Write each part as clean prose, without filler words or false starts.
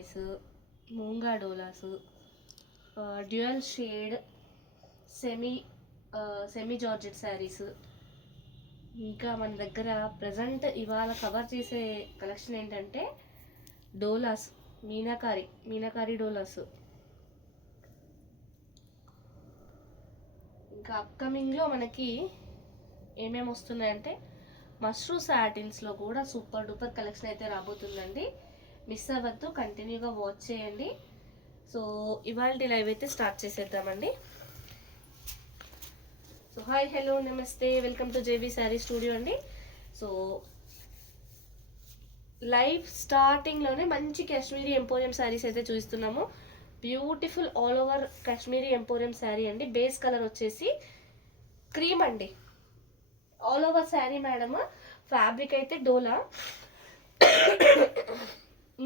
శారీస్, మూంగా డోలాస్, dual shade semi semi georgette saris, ఇంకా మన దగ్గర ప్రజెంట్ ఇవాళ కవర్ చేసే కలెక్షన్ ఏంటంటే డోలాస్, మీనాకారి డోలాస్. ఇంకా అప్కమింగ్లో మనకి ఏమేమి వస్తున్నాయంటే మష్రూ సాటిన్స్లో కూడా సూపర్ డూపర్ కలెక్షన్ అయితే రాబోతుందండి. మిస్ అవ్వద్దు, కంటిన్యూగా వాచ్ చేయండి. సో ఇవాళ లైవ్ అయితే స్టార్ట్ చేసేద్దామండి. సో హాయ్, హలో, నమస్తే, welcome to JB sari studio అండి. సో లైవ్ స్టార్టింగ్లోనే మంచి కాశ్మీరీ ఎంపోరియం శారీస్ అయితే చూస్తున్నాము. Beautiful all over Kashmiri emporium sari అండి. బేస్ కలర్ వచ్చేసి క్రీమ్ అండి. All over sari madam. Fabric అయితే డోలా.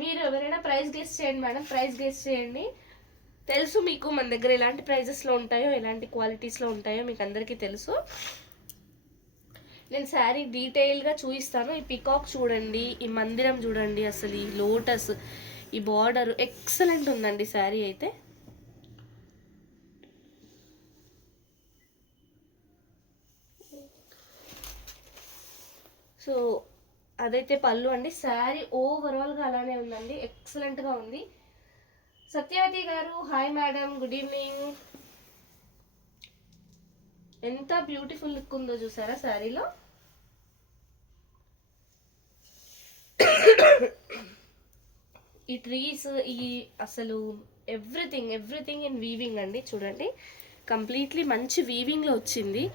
మీరు ఎవరైనా ప్రైస్ గెస్ చేయండి మేడం, ప్రైస్ గెస్ చేయండి. తెలుసు మీకు మన దగ్గర ఎలాంటి ప్రైజెస్లో ఉంటాయో, ఎలాంటి క్వాలిటీస్లో ఉంటాయో మీకు అందరికీ తెలుసు. నేను శారీ డీటెయిల్గా చూపిస్తాను. ఈ పికాక్ చూడండి, ఈ మందిరం చూడండి, అసలు ఈ లోటస్, ఈ బార్డర్ ఎక్సలెంట్ ఉందండి శారీ అయితే. సో అదైతే పళ్ళు అండి. శారీ ఓవరాల్గా అలానే ఉందండి, ఎక్సలెంట్గా ఉంది. సత్యవతి గారు హాయ్ మేడం, గుడ్ ఈవినింగ్. ఎంత బ్యూటిఫుల్ లుక్ ఉందో చూసారా శారీలో. ఈ ట్రీస్, ఈ అసలు ఎవ్రీథింగ్ ఇన్ వీవింగ్ అండి. చూడండి, కంప్లీట్లీ మంచి వీవింగ్లో వచ్చింది.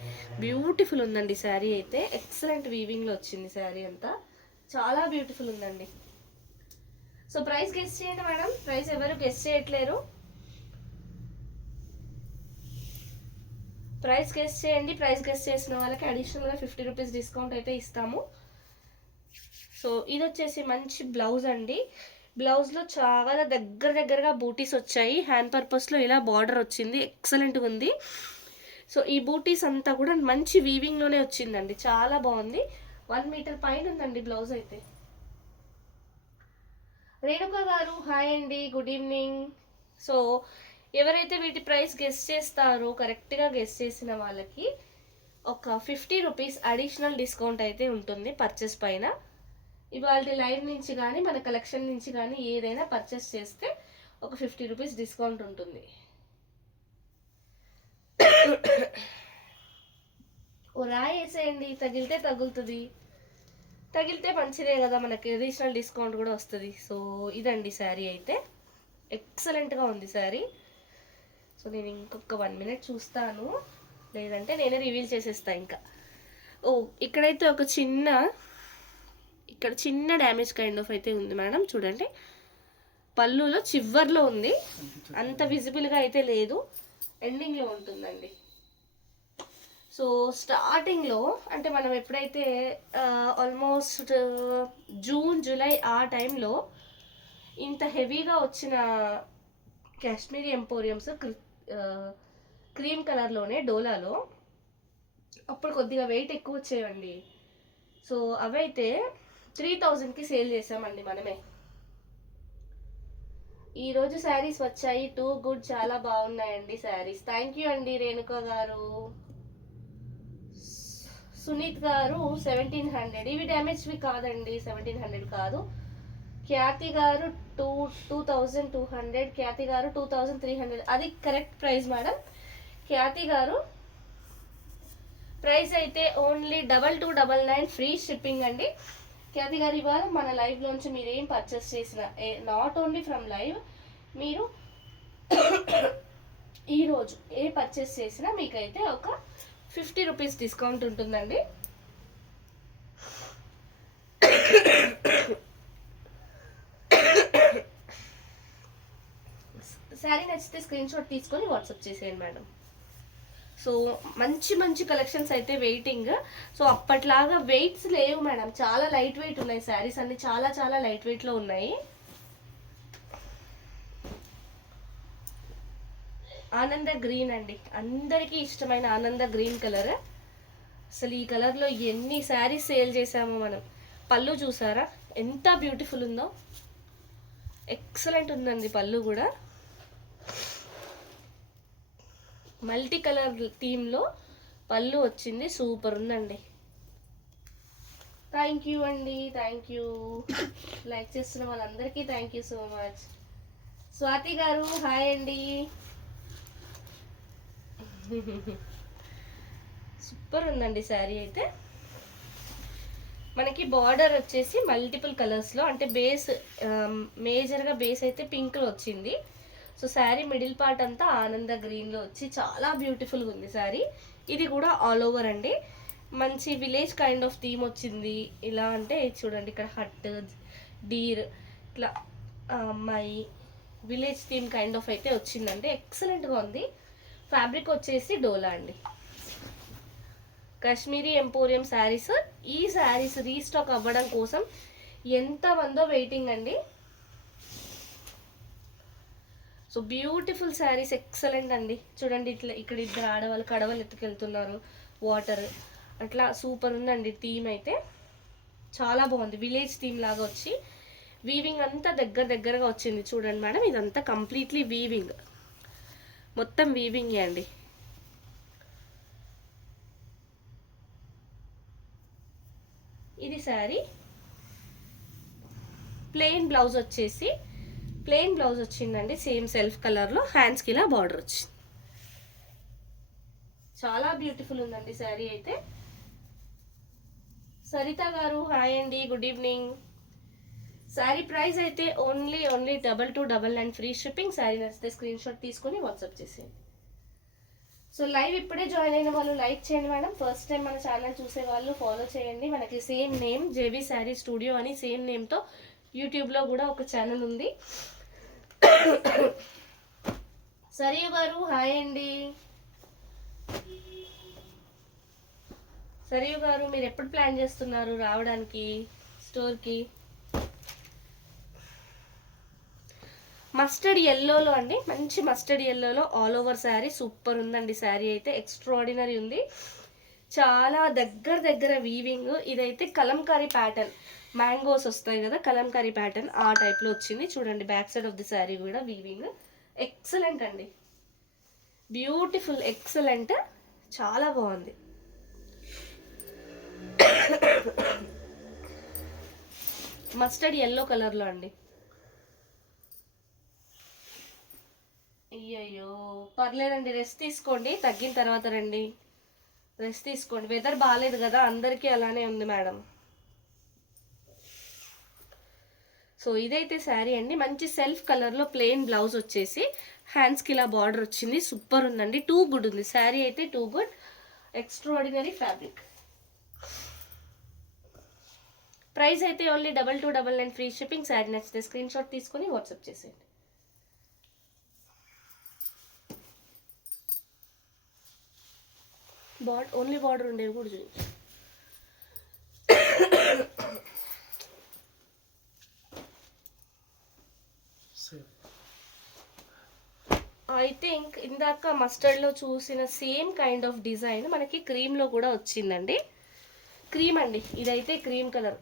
బ్యూటిఫుల్ ఉందండి శారీ అయితే. ఎక్సలెంట్ వీవింగ్లో వచ్చింది శారీ అంతా. చాలా బ్యూటిఫుల్ ఉందండి. సో ప్రైస్ గెస్ చేయండి మేడం. ప్రైస్ ఎవరు గెస్ చేయట్లేరు. ప్రైస్ గెస్ చేయండి. ప్రైస్ గెస్ చేసిన వాళ్ళకి అడిషనల్గా 50 రూపీస్ డిస్కౌంట్ అయితే ఇస్తాము. సో ఇది వచ్చేసి మంచి బ్లౌజ్ అండి. బ్లౌజ్లో చాలా దగ్గరగా బూటీస్ వచ్చాయి. హ్యాండ్ పర్పస్లో ఇలా బార్డర్ వచ్చింది, ఎక్సలెంట్గా ఉంది. సో ఈ బూటీస్ అంతా కూడా మంచి వీవింగ్లోనే వచ్చిందండి, చాలా బాగుంది. 1 మీటర్ పైన ఉందండి బ్లౌజ్ అయితే. రేణుక గారు హాయ్ అండి, గుడ్ ఈవినింగ్. సో ఎవరైతే వీటి ప్రైస్ గెస్ చేస్తారో, కరెక్ట్గా గెస్ చేసిన వాళ్ళకి ఒక 50 రూపీస్ అడిషనల్ డిస్కౌంట్ అయితే ఉంటుంది పర్చేస్ పైన. ఇవాళ లైవ్ నుంచి కానీ మన కలెక్షన్ నుంచి కానీ ఏదైనా పర్చేస్ చేస్తే ఒక 50 రూపీస్ డిస్కౌంట్ ఉంటుంది. ఓ రాయి వేసేయండి, తగిలితే తగులుతుంది. తగిలితే మంచిదే కదా, మనకి అడిషనల్ డిస్కౌంట్ కూడా వస్తుంది. సో ఇదండి శారీ అయితే. ఎక్సలెంట్గా ఉంది శారీ. సో నేను ఇంకొక 1 మినిట్ చూస్తాను, లేదంటే నేనే రివీల్ చేసేస్తా ఇంకా. ఓ ఇక్కడైతే ఒక ఇక్కడ చిన్న డ్యామేజ్ కైండ్ ఆఫ్ అయితే ఉంది మేడం. చూడండి, పళ్ళులో చివర్లో ఉంది, అంత విజిబుల్గా అయితే లేదు, ఎండింగ్లో ఉంటుందండి. సో స్టార్టింగ్లో అంటే మనం ఎప్పుడైతే ఆల్మోస్ట్ జూన్ జూలై ఆ టైంలో ఇంత హెవీగా వచ్చిన కాశ్మీరీ ఎంపోరియంస్ క్రీమ్ కలర్లోనే డోలాలో, అప్పుడు కొద్దిగా వెయిట్ ఎక్కువ వచ్చేవండి. సో అవైతే 3000కి సేల్ చేసామండి మనమే. ఈరోజు శారీస్ వచ్చాయి, టూ గుడ్, చాలా బాగున్నాయండి శారీస్. థ్యాంక్ యూ అండి రేణుక గారు. సునీత్ గారు 1700. ఇవి డ్యామేజ్వి కాదండి, 1700 కాదు. ఖ్యాతి గారు 2200. ఖ్యాతి గారు 2300. అది కరెక్ట్ ప్రైస్ మేడం. ఖ్యాతి గారు ప్రైస్ అయితే ఓన్లీ 2299 ఫ్రీ షిప్పింగ్ అండి. ఖ్యాతి గారు ఇవాళ మన లైవ్లోంచి మీరు ఏం పర్చేస్ చేసిన, నాట్ ఓన్లీ ఫ్రమ్ లైవ్, మీరు ఈరోజు ఏ పర్చేస్ చేసినా మీకైతే ఒక 50 రూపీస్ డిస్కౌంట్ ఉంటుందండి. శారీ నచ్చితే స్క్రీన్ షాట్ తీసుకొని వాట్సాప్ చేసేయండి మేడం. సో మంచి కలెక్షన్స్ అయితే వెయిటింగ్. సో అప్పట్లాగా వెయిట్స్ లేవు మేడం, చాలా లైట్ వెయిట్ ఉన్నాయి శారీస్ అన్ని, చాలా లైట్ వెయిట్లో ఉన్నాయి. ఆనంద గ్రీన్ అండి, అందరికీ ఇష్టమైన ఆనంద గ్రీన్ కలర్. అసలు ఈ కలర్లో ఎన్ని శారీస్ సేల్ చేసామో మనం. పళ్ళు చూసారా ఎంత బ్యూటిఫుల్ ఉందో, ఎక్సలెంట్ ఉందండి పళ్ళు కూడా. మల్టీ కలర్ థీమ్లో పళ్ళు వచ్చింది, సూపర్ ఉందండి. థ్యాంక్ యూ అండి, థ్యాంక్ యూ. లైక్ చేస్తున్న వాళ్ళందరికీ thank you so much. Swathi గారు హాయ్ అండి. సూపర్ ఉందండి శారీ అయితే. మనకి బార్డర్ వచ్చేసి మల్టిపుల్ కలర్స్లో, అంటే బేస్ మేజర్గా బేస్ అయితే పింక్లో వచ్చింది. సో శారీ మిడిల్ పార్ట్ అంతా ఆనంద గ్రీన్లో వచ్చి చాలా బ్యూటిఫుల్గా ఉంది శారీ. ఇది కూడా ఆల్ ఓవర్ అండి, మంచి విలేజ్ కైండ్ ఆఫ్ థీమ్ వచ్చింది. ఇలా అంటే చూడండి, ఇక్కడ హట్, డీర్, ఇట్లా అమ్మాయి విలేజ్ థీమ్ కైండ్ ఆఫ్ అయితే వచ్చిందంటే ఎక్సలెంట్గా ఉంది. ఫ్యాబ్రిక్ వచ్చేసి డోలా అండి. కాశ్మీరీ ఎంపోరియం శారీస్. ఈ శారీస్ రీస్టాక్ అవ్వడం కోసం ఎంతమందో వెయిటింగ్ అండి. సో బ్యూటిఫుల్ శారీస్, ఎక్సలెంట్ అండి. చూడండి ఇట్లా ఇక్కడ ఇద్దరు ఆడవాళ్ళు కడవలు ఎత్తుకెళ్తున్నారు, వాటర్ అట్లా సూపర్ ఉందండి. థీమ్ అయితే చాలా బాగుంది, విలేజ్ థీమ్ లాగా వచ్చి వీవింగ్ అంతా దగ్గరగా వచ్చింది. చూడండి మేడం, ఇదంతా కంప్లీట్లీ వీవింగ్, మొత్తం వీవింగే అండి. ఇది శారీ. ప్లెయిన్ బ్లౌజ్ వచ్చేసి ప్లెయిన్ బ్లౌజ్ వచ్చిందండి, సేమ్ సెల్ఫ్ కలర్లో, హ్యాండ్స్కి ఇలా బార్డర్ వచ్చింది. చాలా బ్యూటిఫుల్ ఉందండి శారీ అయితే. సరిత గారు హాయ్ అండి, గుడ్ ఈవినింగ్. శారీ ప్రైస్ అయితే ఓన్లీ 2299 ఫ్రీ షిప్పింగ్. శారీ నచ్చితే స్క్రీన్ షాట్ తీసుకొని వాట్సాప్ చేసేయండి. సో లైవ్ ఇప్పుడే జాయిన్ అయిన వాళ్ళు లైక్ చేయండి మేడం. ఫస్ట్ టైం మన ఛానల్ చూసే వాళ్ళు ఫాలో చేయండి. మనకి same name JB sari studio అని సేమ్ నేమ్తో యూట్యూబ్లో కూడా ఒక ఛానల్ ఉంది. సరియు గారు హాయ్ అండి. సరియు గారు మీరు ఎప్పుడు ప్లాన్ చేస్తున్నారు రావడానికి స్టోర్కి? మస్టర్డ్ ఎల్లోలో అండి, మంచి మస్టర్డ్ ఎల్లోలో ఆల్ ఓవర్ శారీ సూపర్ ఉందండి. శారీ అయితే ఎక్స్ట్రాడినరీ ఉంది, చాలా దగ్గర వీవింగ్. ఇదైతే కలంకారీ ప్యాటర్న్, మ్యాంగోస్ వస్తాయి కదా కలంకారీ ప్యాటర్న్, ఆ టైప్లో వచ్చింది. చూడండి back side of the sari కూడా వీవింగ్ ఎక్సలెంట్ అండి, బ్యూటిఫుల్, ఎక్సలెంట్, చాలా బాగుంది. మస్టర్డ్ ఎల్లో కలర్లో అండి. అయ్యయ్యో పర్లేదండి, రెస్ట్ తీసుకోండి, తగ్గిన తర్వాత రండి, రెస్ట్ తీసుకోండి. వెదర్ బాగాలేదు కదా, అందరికీ అలానే ఉంది మేడం. సో ఇదైతే శారీ అండి, మంచి సెల్ఫ్ కలర్లో ప్లెయిన్ బ్లౌజ్ వచ్చేసి హ్యాండ్స్కి ఇలా బార్డర్ వచ్చింది, సూపర్ ఉందండి. టూ గుడ్ ఉంది శారీ అయితే, too good, extraordinary fabric. Price అయితే ఓన్లీ 2299 ఫ్రీ షిప్పింగ్. శారీ నచ్చితే స్క్రీన్ షాట్ తీసుకొని వాట్సాప్ చేసేయండి. ఓన్లీ బార్డర్ ఉండేవి కూడా చూడండి. ఐ థింక్ ఇందాక మస్టర్డ్లో చూసిన సేమ్ కైండ్ ఆఫ్ డిజైన్ మనకి క్రీమ్లో కూడా వచ్చిందండి. క్రీమ్ అండి, ఇదైతే క్రీమ్ కలర్.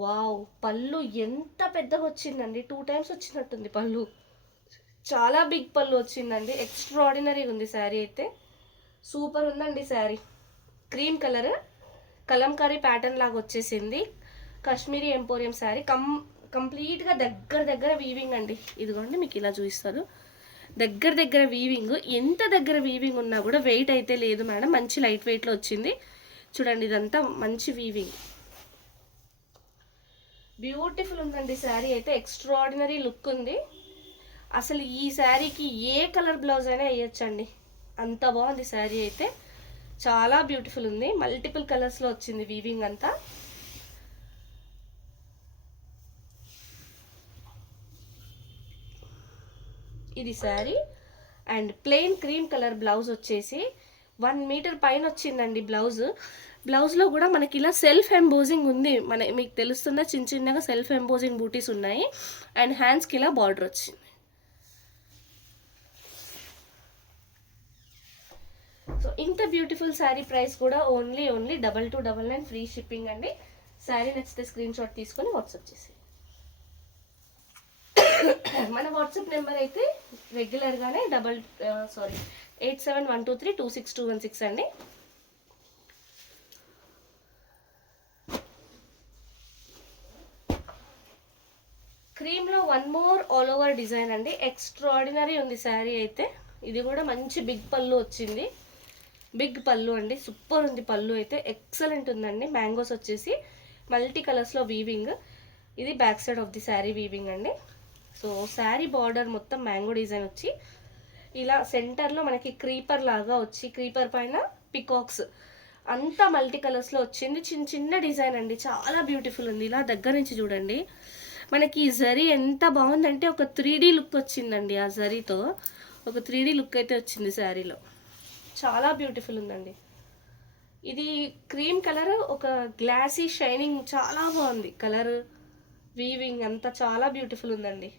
వావ్, పళ్ళు ఎంత పెద్దగా వచ్చిందండి, 2 టైమ్స్ వచ్చినట్టుంది పళ్ళు, చాలా బిగ్ పళ్ళు వచ్చిందండి. ఎక్స్ట్రాడినరీగా ఉంది శారీ అయితే, సూపర్ ఉందండి sari. Cream colour Kalamkari pattern లాగా వచ్చేసింది. కాశ్మీరీ ఎంపోరియం శారీ, కంప్లీట్గా దగ్గర వీవింగ్ అండి. ఇదిగోండి మీకు ఇలా చూపిస్తారు, దగ్గర వీవింగ్. ఎంత దగ్గర వీవింగ్ ఉన్నా కూడా వెయిట్ అయితే లేదు మేడం, మంచి లైట్ వెయిట్లో వచ్చింది. చూడండి ఇదంతా మంచి వీవింగ్, బ్యూటిఫుల్ ఉందండి శారీ అయితే, ఎక్స్ట్రాడినరీ లుక్ ఉంది. అసలు ఈ శారీకి ఏ కలర్ బ్లౌజ్ అయినా వేయచ్చండి, అంత బాగుంది శారీ అయితే, చాలా బ్యూటిఫుల్ ఉంది. మల్టిపుల్ కలర్స్లో వచ్చింది వీవింగ్ అంతా. ఇది sari and plain cream colour blouse వచ్చేసి 1 మీటర్ పైన వచ్చిందండి బ్లౌజ్. బ్లౌజ్లో కూడా మనకి ఇలా సెల్ఫ్ ఎంబోజింగ్ ఉంది, మీకు తెలుస్తున్న చిన్నగా సెల్ఫ్ ఎంబోజింగ్ బూటీస్ ఉన్నాయి. అండ్ హ్యాండ్స్కి ఇలా బార్డర్ వచ్చింది. సో ఇంత బ్యూటిఫుల్ శారీ ప్రైస్ కూడా ఓన్లీ 2299 ఫ్రీ షిప్పింగ్ అండి. శారీ నచ్చితే స్క్రీన్ షాట్ తీసుకొని వాట్సాప్ చేసి. మన వాట్సాప్ నెంబర్ అయితే రెగ్యులర్గానే 8712326216 అండి. క్రీమ్లో one more all over design అండి. ఎక్స్ట్రాడినరీ ఉంది శారీ అయితే. ఇది కూడా మంచి బిగ్ పళ్ళు వచ్చింది. బిగ్ పళ్ళు అండి, సూపర్ ఉంది పళ్ళు అయితే. ఎక్సలెంట్ ఉందండి. మ్యాంగోస్ వచ్చేసి మల్టీ కలర్స్లో వీవింగ్. ఇది back side of the sari weaving అండి. సో శారీ బార్డర్ మొత్తం మ్యాంగో డిజైన్ వచ్చి ఇలా సెంటర్లో మనకి క్రీపర్ లాగా వచ్చి, క్రీపర్ పైన పికాక్స్ అంతా మల్టీ కలర్స్లో వచ్చింది. చిన్న చిన్న డిజైన్ అండి, చాలా బ్యూటిఫుల్ ఉంది. ఇలా దగ్గర నుంచి చూడండి, మనకి ఈ జరీ ఎంత బాగుందంటే ఒక 3D లుక్ వచ్చిందండి. ఆ జరీతో ఒక 3D లుక్ అయితే వచ్చింది శారీలో. చాలా బ్యూటిఫుల్ ఉందండి. ఇది క్రీమ్ కలర్, ఒక గ్లాసీ షైనింగ్, చాలా బాగుంది కలర్, వీవింగ్ అంతా చాలా బ్యూటిఫుల్ ఉందండి.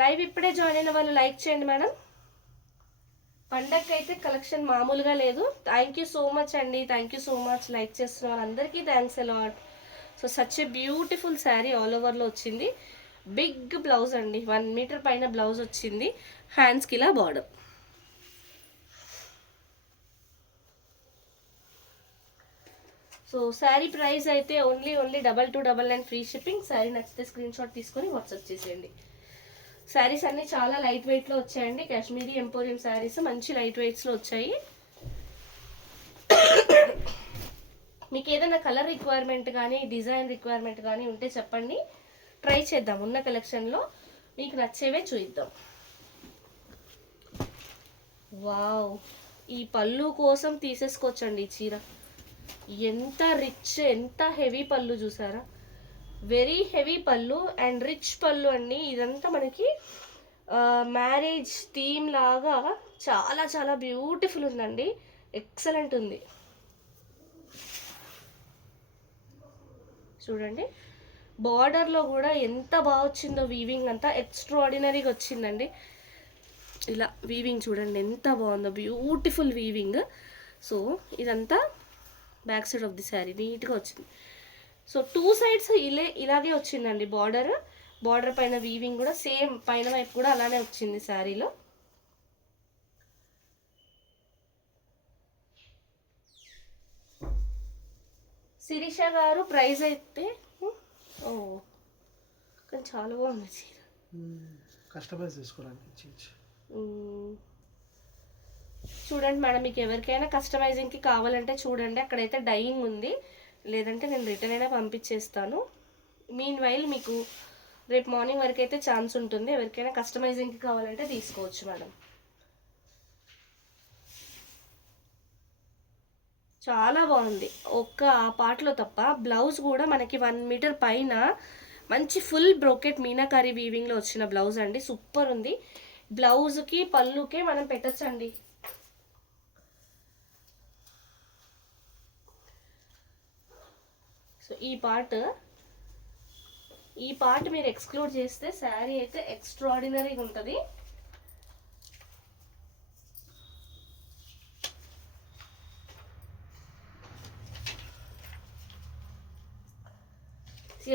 లైవ్ ఇప్పుడే జాయిన్ అయిన వాళ్ళు లైక్ చేయండి మేడం. పండగకి అయితే కలెక్షన్ మామూలుగా లేదు. థ్యాంక్ యూ సో మచ్ అండి, thank you so much. Like చేస్తున్న వాళ్ళందరికీ thanks a lot. So such a beautiful sari all ఓవర్లో వచ్చింది. బిగ్ బ్లౌజ్ అండి, 1 మీటర్ పైన బ్లౌజ్ వచ్చింది. హ్యాండ్స్కి ఇలా బార్డర్. సో శారీ ప్రైస్ అయితే ఓన్లీ 2299 ఫ్రీ షిప్పింగ్. శారీ నచ్చితే స్క్రీన్ షాట్ తీసుకొని వాట్సాప్ చేసేయండి. శారీస్ అన్నీ చాలా లైట్ వెయిట్లో వచ్చాయండి. కాశ్మీరీ ఎంపోరియం శారీస్ మంచి లైట్ వెయిట్స్లో వచ్చాయి. మీకు ఏదైనా కలర్ రిక్వైర్మెంట్ కానీ డిజైన్ రిక్వైర్మెంట్ కానీ ఉంటే చెప్పండి, ట్రై చేద్దాం. ఉన్న కలెక్షన్లో మీకు నచ్చేవే చూద్దాం. వావ్, ఈ పళ్ళు కోసం తీసేసుకోవచ్చండి ఈ చీర. ఎంత రిచ్, ఎంత హెవీ పళ్ళు చూసారా, వెరీ హెవీ పళ్ళు అండ్ రిచ్ పళ్ళు అండి. ఇదంతా మనకి మ్యారేజ్ థీమ్ లాగా చాలా చాలా బ్యూటిఫుల్ ఉందండి. ఎక్సలెంట్ ఉంది చూడండి. బార్డర్లో కూడా ఎంత బాగా వచ్చిందో వీవింగ్, అంతా ఎక్స్ట్రాడినరీగా వచ్చిందండి. ఇలా వీవింగ్ చూడండి ఎంత బాగుందో, బ్యూటిఫుల్ వీవింగ్. సో ఇదంతా back side of the sari నీట్గా వచ్చింది. సో 2 సైడ్స్ ఇలాగే వచ్చిందండి. బార్డర్ పైన వీవింగ్ కూడా సేమ్, పైన వైపు కూడా అలానే వచ్చింది శారీలో. శిరీష గారు ప్రైస్ అయితే కానీ చాలా బాగుంది చీర. కస్టమైజ్ చేసుకోవడానికి చూడండి మేడం, మీకు ఎవరికైనా కస్టమైజింగ్కి కావాలంటే చూడండి, అక్కడైతే డైయింగ్ ఉంది. లేదంటే నేను రిటర్న్ అయినా పంపించేస్తాను. మీన్ వైల్ మీకు రేపు మార్నింగ్ వరకు అయితే ఛాన్స్ ఉంటుంది. ఎవరికైనా కస్టమైజింగ్కి కావాలంటే తీసుకోవచ్చు మేడం. చాలా బాగుంది. ఒక్క ఆ పార్ట్లో తప్ప బ్లౌజ్ కూడా మనకి 1 మీటర్ పైన మంచి ఫుల్ బ్రోకెట్ మీనాకారి వీవింగ్లో వచ్చిన బ్లౌజ్ అండి. సూపర్ ఉంది. బ్లౌజ్కి పళ్ళుకే మనం పెట్టచ్చండి. సో ఈ పార్ట్ మీరు ఎక్స్క్లూడ్ చేస్తే శారీ అయితే ఎక్స్ట్రాడినరీగా ఉంటుంది.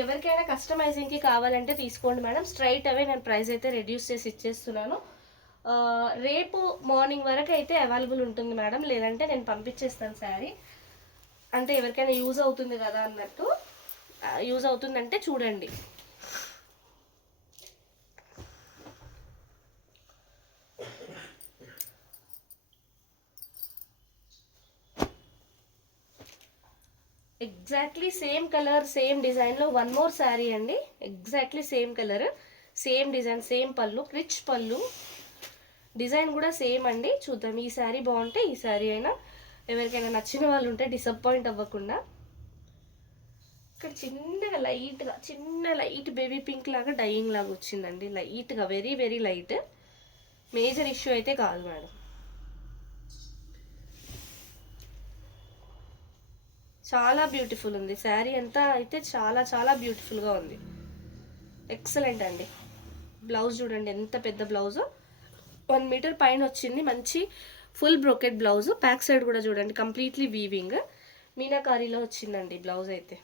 ఎవరికైనా కస్టమైజింగ్కి కావాలంటే తీసుకోండి మేడం. స్ట్రైట్ అవే నేను ప్రైస్ అయితే రెడ్యూస్ చేసి ఇచ్చేస్తున్నాను. రేపు మార్నింగ్ వరకు అయితే అవైలబుల్ ఉంటుంది మేడం, లేదంటే నేను పంపించేస్తాను శారీ. అంటే ఎవరికైనా యూజ్ అవుతుంది కదా అన్నట్టు. యూజ్ అవుతుందంటే చూడండి. ఎగ్జాక్ట్లీ సేమ్ కలర్, సేమ్ డిజైన్లో 1 మోర్ శారీ అండి. Exactly same colour, same design, same పళ్ళు, రిచ్ పళ్ళు. డిజైన్ కూడా సేమ్ అండి. చూద్దాం, ఈ శారీ బాగుంటే ఈ శారీ అయినా, ఎవరికైనా నచ్చిన వాళ్ళు ఉంటే డిసప్పాయింట్ అవ్వకుండా. ఇక్కడ చిన్నగా లైట్గా, చిన్న లైట్ బేబీ పింక్ లాగా డైయింగ్ లాగా వచ్చిందండి. లైట్గా, very very light. Major issue అయితే కాదు మేడం. చాలా బ్యూటిఫుల్ ఉంది శారీ అంతా అయితే, చాలా చాలా బ్యూటిఫుల్గా ఉంది. ఎక్సలెంట్ అండి. బ్లౌజ్ చూడండి ఎంత పెద్ద బ్లౌజ్, 1 మీటర్ పైన వచ్చింది. మంచి full brocade blouse. Back side కూడా చూడండి కంప్లీట్లీ వీవింగ్ మీనాకారీలో వచ్చిందండి బ్లౌజ్ అయితే.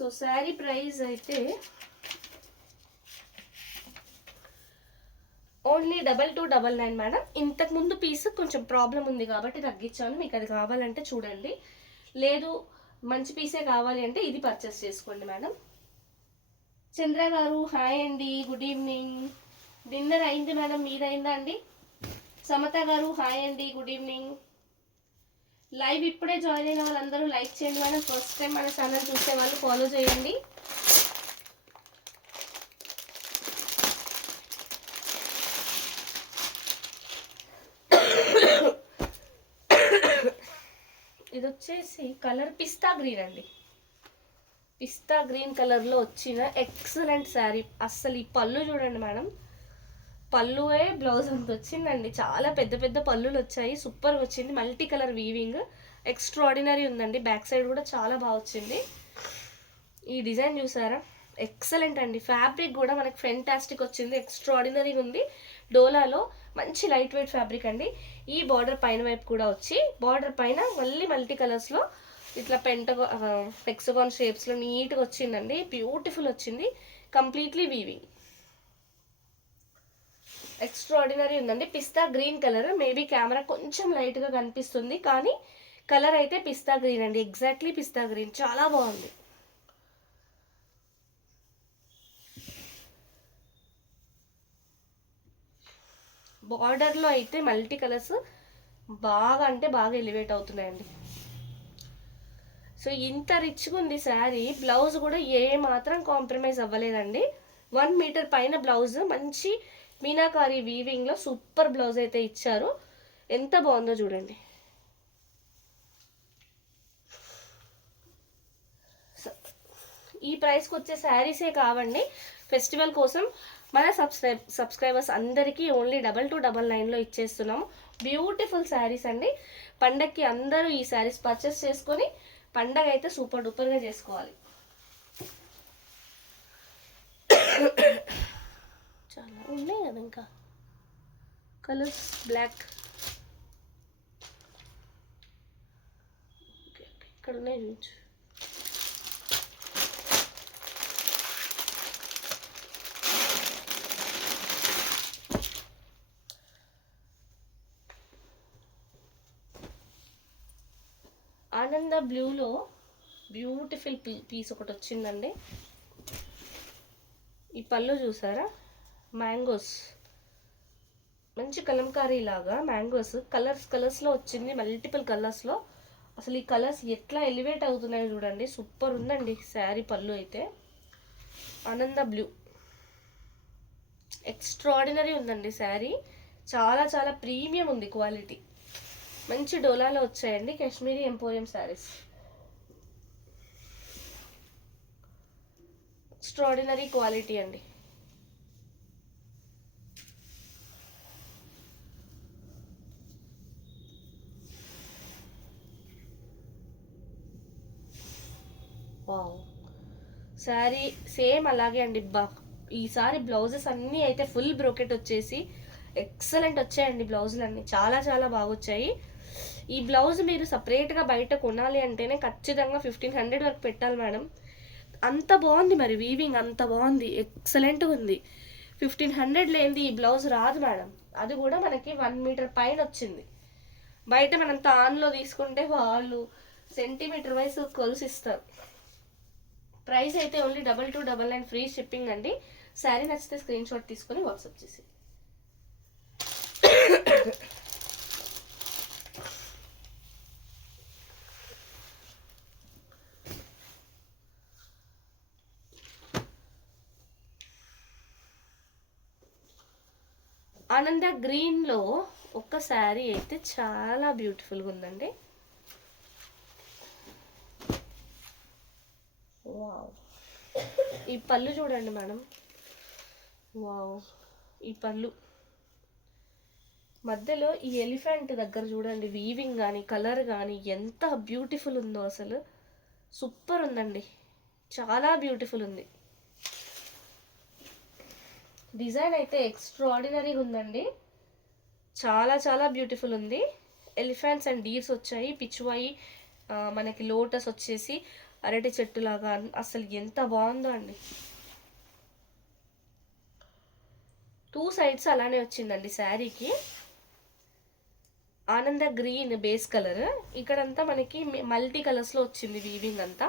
సో శారీ ప్రైస్ అయితే ఓన్లీ 2299 మేడం. ఇంతకు ముందు పీస్ కొంచెం ప్రాబ్లం ఉంది కాబట్టి తగ్గించాను. మీకు అది కావాలంటే చూడండి, లేదు మంచి పీసే కావాలి అంటే ఇది పర్చేస్ చేసుకోండి మేడం. చంద్ర గారు హాయ్ అండి, గుడ్ ఈవినింగ్. డిన్నర్ అయింది మేడం, మీదైందా అండి? సమత గారు హాయ్ అండి, గుడ్ ఈవినింగ్. లైవ్ ఇప్పుడే జాయిన్ అయిన వాళ్ళందరూ లైక్ చేయండి మేడం. ఫస్ట్ టైం మన ఛానల్ చూసే వాళ్ళు ఫాలో చేయండి. ఇది వచ్చేసి కలర్ పిస్తా గ్రీన్ అండి. పిస్తా గ్రీన్ కలర్లో వచ్చిన ఎక్సలెంట్ శారీ. అస్సలు ఈ పళ్ళు చూడండి మేడం, పళ్ళువే బ్లౌజ్ అంత వచ్చిందండి. చాలా పెద్ద పెద్ద పళ్ళులు వచ్చాయి, సూపర్ వచ్చింది. మల్టీ కలర్ వీవింగ్ ఎక్స్ట్రాడినరీ ఉందండి. బ్యాక్ సైడ్ కూడా చాలా బాగా వచ్చింది. ఈ డిజైన్ చూసారా, ఎక్సలెంట్ అండి. ఫ్యాబ్రిక్ కూడా మనకి ఫెంటాస్టిక్ వచ్చింది, ఎక్స్ట్రాడినరీగా ఉంది. డోలాలో మంచి లైట్ వెయిట్ ఫ్యాబ్రిక్ అండి. ఈ బార్డర్ పైన వైపు కూడా వచ్చి, బార్డర్ పైన మళ్ళీ మల్టీ కలర్స్లో ఇట్లా హెక్సగాన్ షేప్స్లో నీట్గా వచ్చిందండి. బ్యూటిఫుల్ వచ్చింది, కంప్లీట్లీ వీవింగ్. ఎక్స్ట్రాడినరీ ఉందండి. పిస్తా గ్రీన్ కలర్, మేబీ కెమెరా కొంచెం లైట్గా కనిపిస్తుంది కానీ కలర్ అయితే పిస్తా గ్రీన్ అండి, ఎగ్జాక్ట్లీ పిస్తా గ్రీన్. చాలా బాగుంది. బార్డర్లో అయితే మల్టీ కలర్స్ బాగా అంటే బాగా ఎలివేట్ అవుతున్నాయండి. సో ఇంత రిచ్గా ఉంది శారీ. బ్లౌజ్ కూడా ఏ మాత్రం కాంప్రమైజ్ అవ్వలేదండి. 1 మీటర్ పైన బ్లౌజ్, మంచి మీనాకారి వీవింగ్లో సూపర్ బ్లౌజ్ అయితే ఇచ్చారు. ఎంత బాగుందో చూడండి. ఈ ప్రైస్కి వచ్చే శారీసే కావండి, ఫెస్టివల్ కోసం మన సబ్స్క్రైబర్స్ అందరికీ ఓన్లీ 2299లో ఇచ్చేస్తున్నాము. బ్యూటిఫుల్ శారీస్ అండి. పండగకి అందరూ ఈ శారీస్ పర్చేస్ చేసుకొని పండగ అయితే సూపర్ డూపర్గా చేసుకోవాలి. చాలా ఉన్నాయి కదా ఇంకా కలర్స్. బ్లాక్ ఇక్కడ ఉన్నాయి చూపించు. ఆనంద బ్లూలో బ్యూటిఫుల్ పీస్ ఒకటి వచ్చిందండి. ఈ పళ్ళు చూసారా, మ్యాంగోస్, మంచి కలంకారీ లాగా మ్యాంగోస్ కలర్స్లో వచ్చింది, మల్టిపుల్ కలర్స్లో. అసలు ఈ కలర్స్ ఎట్లా ఎలివేట్ అవుతున్నాయో చూడండి, సూపర్ ఉందండి శారీ. పళ్ళు అయితే ఆనంద బ్లూ, ఎక్స్ట్రాడినరీ ఉందండి శారీ. చాలా చాలా ప్రీమియం ఉంది క్వాలిటీ. మంచి డోలాలో వచ్చాయండి Kashmiri emporium saris. Extraordinary quality అండి. వావ్, శారీ సేమ్ అలాగే అండి. ఈసారి బ్లౌజెస్ అన్నీ అయితే ఫుల్ బ్రోకెట్ వచ్చేసి ఎక్సలెంట్ వచ్చాయండి. బ్లౌజులు అన్నీ చాలా చాలా బాగా వచ్చాయి. ఈ బ్లౌజ్ మీరు సపరేట్గా బయట కొనాలి అంటేనే ఖచ్చితంగా 1500 వరకు పెట్టాలి మేడం. అంత బాగుంది, మరి వీవింగ్ అంత బాగుంది, ఎక్సలెంట్గా ఉంది. 1500 లేనిది ఈ బ్లౌజ్ రాదు మేడం. అది కూడా మనకి 1 మీటర్ పైన వచ్చింది. బయట మనం తాన్లో తీసుకుంటే వాళ్ళు సెంటీమీటర్ వైస్ కొలిసిస్తారు. ప్రైస్ అయితే ఓన్లీ 2299 ఫ్రీ షిప్పింగ్ అండి. శారీ నచ్చితే స్క్రీన్ షాట్ తీసుకొని వాట్సాప్ చేసి. ఆనంద గ్రీన్లో ఒక శారీ అయితే చాలా బ్యూటిఫుల్గా ఉందండి. వావ్, ఈ పళ్ళు చూడండి మేడం. వావ్, ఈ పళ్ళు మధ్యలో ఈ ఎలిఫెంట్ దగ్గర చూడండి, వీవింగ్ కానీ కలర్ కానీ ఎంత బ్యూటిఫుల్ ఉందో. అసలు సూపర్ ఉందండి, చాలా బ్యూటిఫుల్ ఉంది. డిజైన్ అయితే ఎక్స్ట్రాడినరీగా ఉందండి, చాలా చాలా బ్యూటిఫుల్ ఉంది. ఎలిఫెంట్స్ అండ్ డీర్స్ వచ్చాయి, పిచ్వాయి మనకి లోటస్ వచ్చేసి అరటి చెట్టులాగా అసలు ఎంత బాగుందో అండి. 2 సైడ్స్ అలానే వచ్చిందండి శారీకి. ఆనంద గ్రీన్ బేస్ కలర్, ఇక్కడంతా మనకి మల్టీ కలర్స్లో వచ్చింది వీవింగ్ అంతా.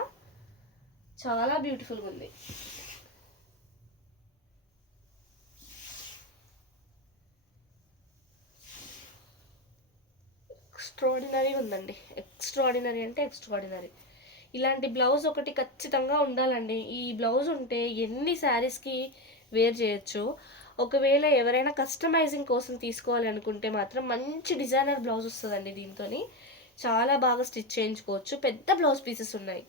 చాలా బ్యూటిఫుల్గా ఉంది. ఎక్స్ట్రాడినరీ ఉందండి. ఎక్స్ట్రాడినరీ అంటే ఎక్స్ట్రాడినరీ. ఇలాంటి బ్లౌజ్ ఒకటి ఖచ్చితంగా ఉండాలండి. ఈ బ్లౌజ్ ఉంటే ఎన్ని శారీస్కి వేర్ చేయొచ్చు. ఒకవేళ ఎవరైనా కస్టమైజింగ్ కోసం తీసుకోవాలి అనుకుంటే మాత్రం మంచి డిజైనర్ బ్లౌజ్ వస్తుందండి దీంతో. చాలా బాగా స్టిచ్ చేయించుకోవచ్చు. పెద్ద బ్లౌజ్ పీసెస్ ఉన్నాయి.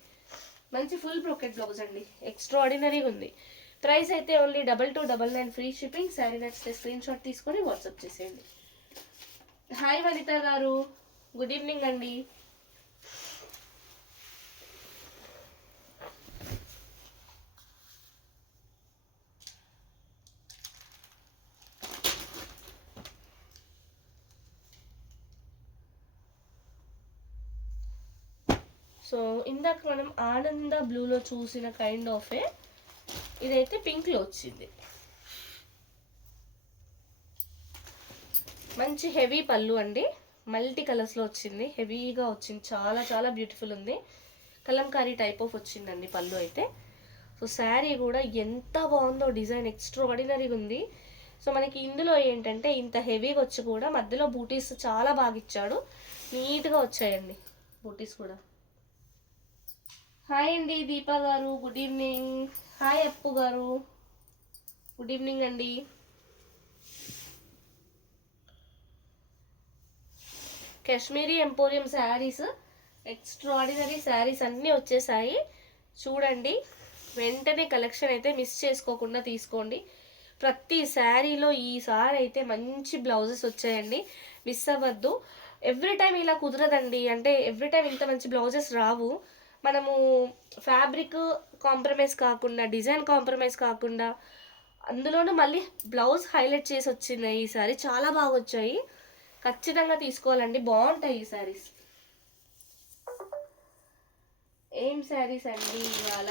మంచి ఫుల్ బ్రోకెట్ బ్లౌజ్ అండి. ఎక్స్ట్రాడినరీగా ఉంది. ప్రైస్ అయితే ఓన్లీ 2299 ఫ్రీ షిప్పింగ్. శారీ నచ్చితే స్క్రీన్ షాట్ తీసుకొని వాట్సాప్ చేసేయండి. Hi Vanitha garu, good evening అండి. సో ఇందాక మనం ఆనంద బ్లూలో చూసిన కైండ్ ఆఫ్ ఇదైతే పింక్లో వచ్చింది. మంచి హెవీ పళ్ళు అండి. మల్టీ కలర్స్లో వచ్చింది. హెవీగా వచ్చింది. చాలా చాలా బ్యూటిఫుల్ ఉంది. కలంకారీ టైప్ ఆఫ్ వచ్చిందండి పళ్ళు అయితే. సో శారీ కూడా ఎంత బాగుందో, డిజైన్ ఎక్స్ట్రాడినరీగా ఉంది. సో మనకి ఇందులో ఏంటంటే ఇంత హెవీగా వచ్చి కూడా మధ్యలో బూటీస్ చాలా బాగా ఇచ్చాడు. నీట్గా వచ్చాయండి బూటీస్ కూడా. హాయ్ అండి దీపా గారు, గుడ్ ఈవినింగ్. హాయ్ అప్పు గారు, గుడ్ ఈవినింగ్ అండి. కాశ్మీరీ ఎంపోరియం శారీస్, ఎక్స్ట్రాడినరీ శారీస్ అన్నీ వచ్చేసాయి. చూడండి, వెంటనే కలెక్షన్ అయితే మిస్ చేసుకోకుండా తీసుకోండి. ప్రతి శారీలో ఈసారి అయితే మంచి బ్లౌజెస్ వచ్చాయండి. మిస్ అవ్వద్దు. ఎవ్రీ టైం ఇలా కుదరదండి. అంటే ఎవ్రీ టైం ఇంత మంచి బ్లౌజెస్ రావు. మనము ఫ్యాబ్రిక్ కాంప్రమైజ్ కాకుండా, డిజైన్ కాంప్రమైజ్ కాకుండా, అందులోనూ మళ్ళీ బ్లౌజ్ హైలైట్ చేసి వచ్చినాయి ఈసారి. చాలా బాగా వచ్చాయి. ఖచ్చితంగా తీసుకోవాలండి. బాగుంటాయి ఈ శారీస్. ఏం శారీస్ అండి ఇవాళ?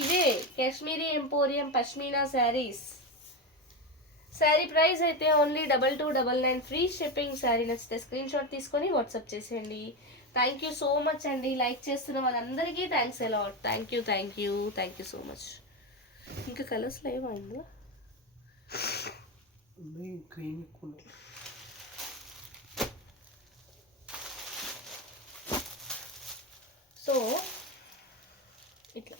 ఇవే కాశ్మీరీ ఎంపోరియం పష్మీనా శారీస్. శారీ ప్రైస్ అయితే ఓన్లీ 2299 ఫ్రీ షిప్పింగ్. శారీ నచ్చితే స్క్రీన్ షాట్ తీసుకొని వాట్సాప్ చేసేయండి. థ్యాంక్ యూ సో మచ్ అండి. లైక్ చేస్తున్న వాళ్ళందరికీ thanks a lot. Thank you thank you thank you so much. ఇంకా కలర్స్ లేవా ఇందులో? గ్రీన్. సో ఇట్లా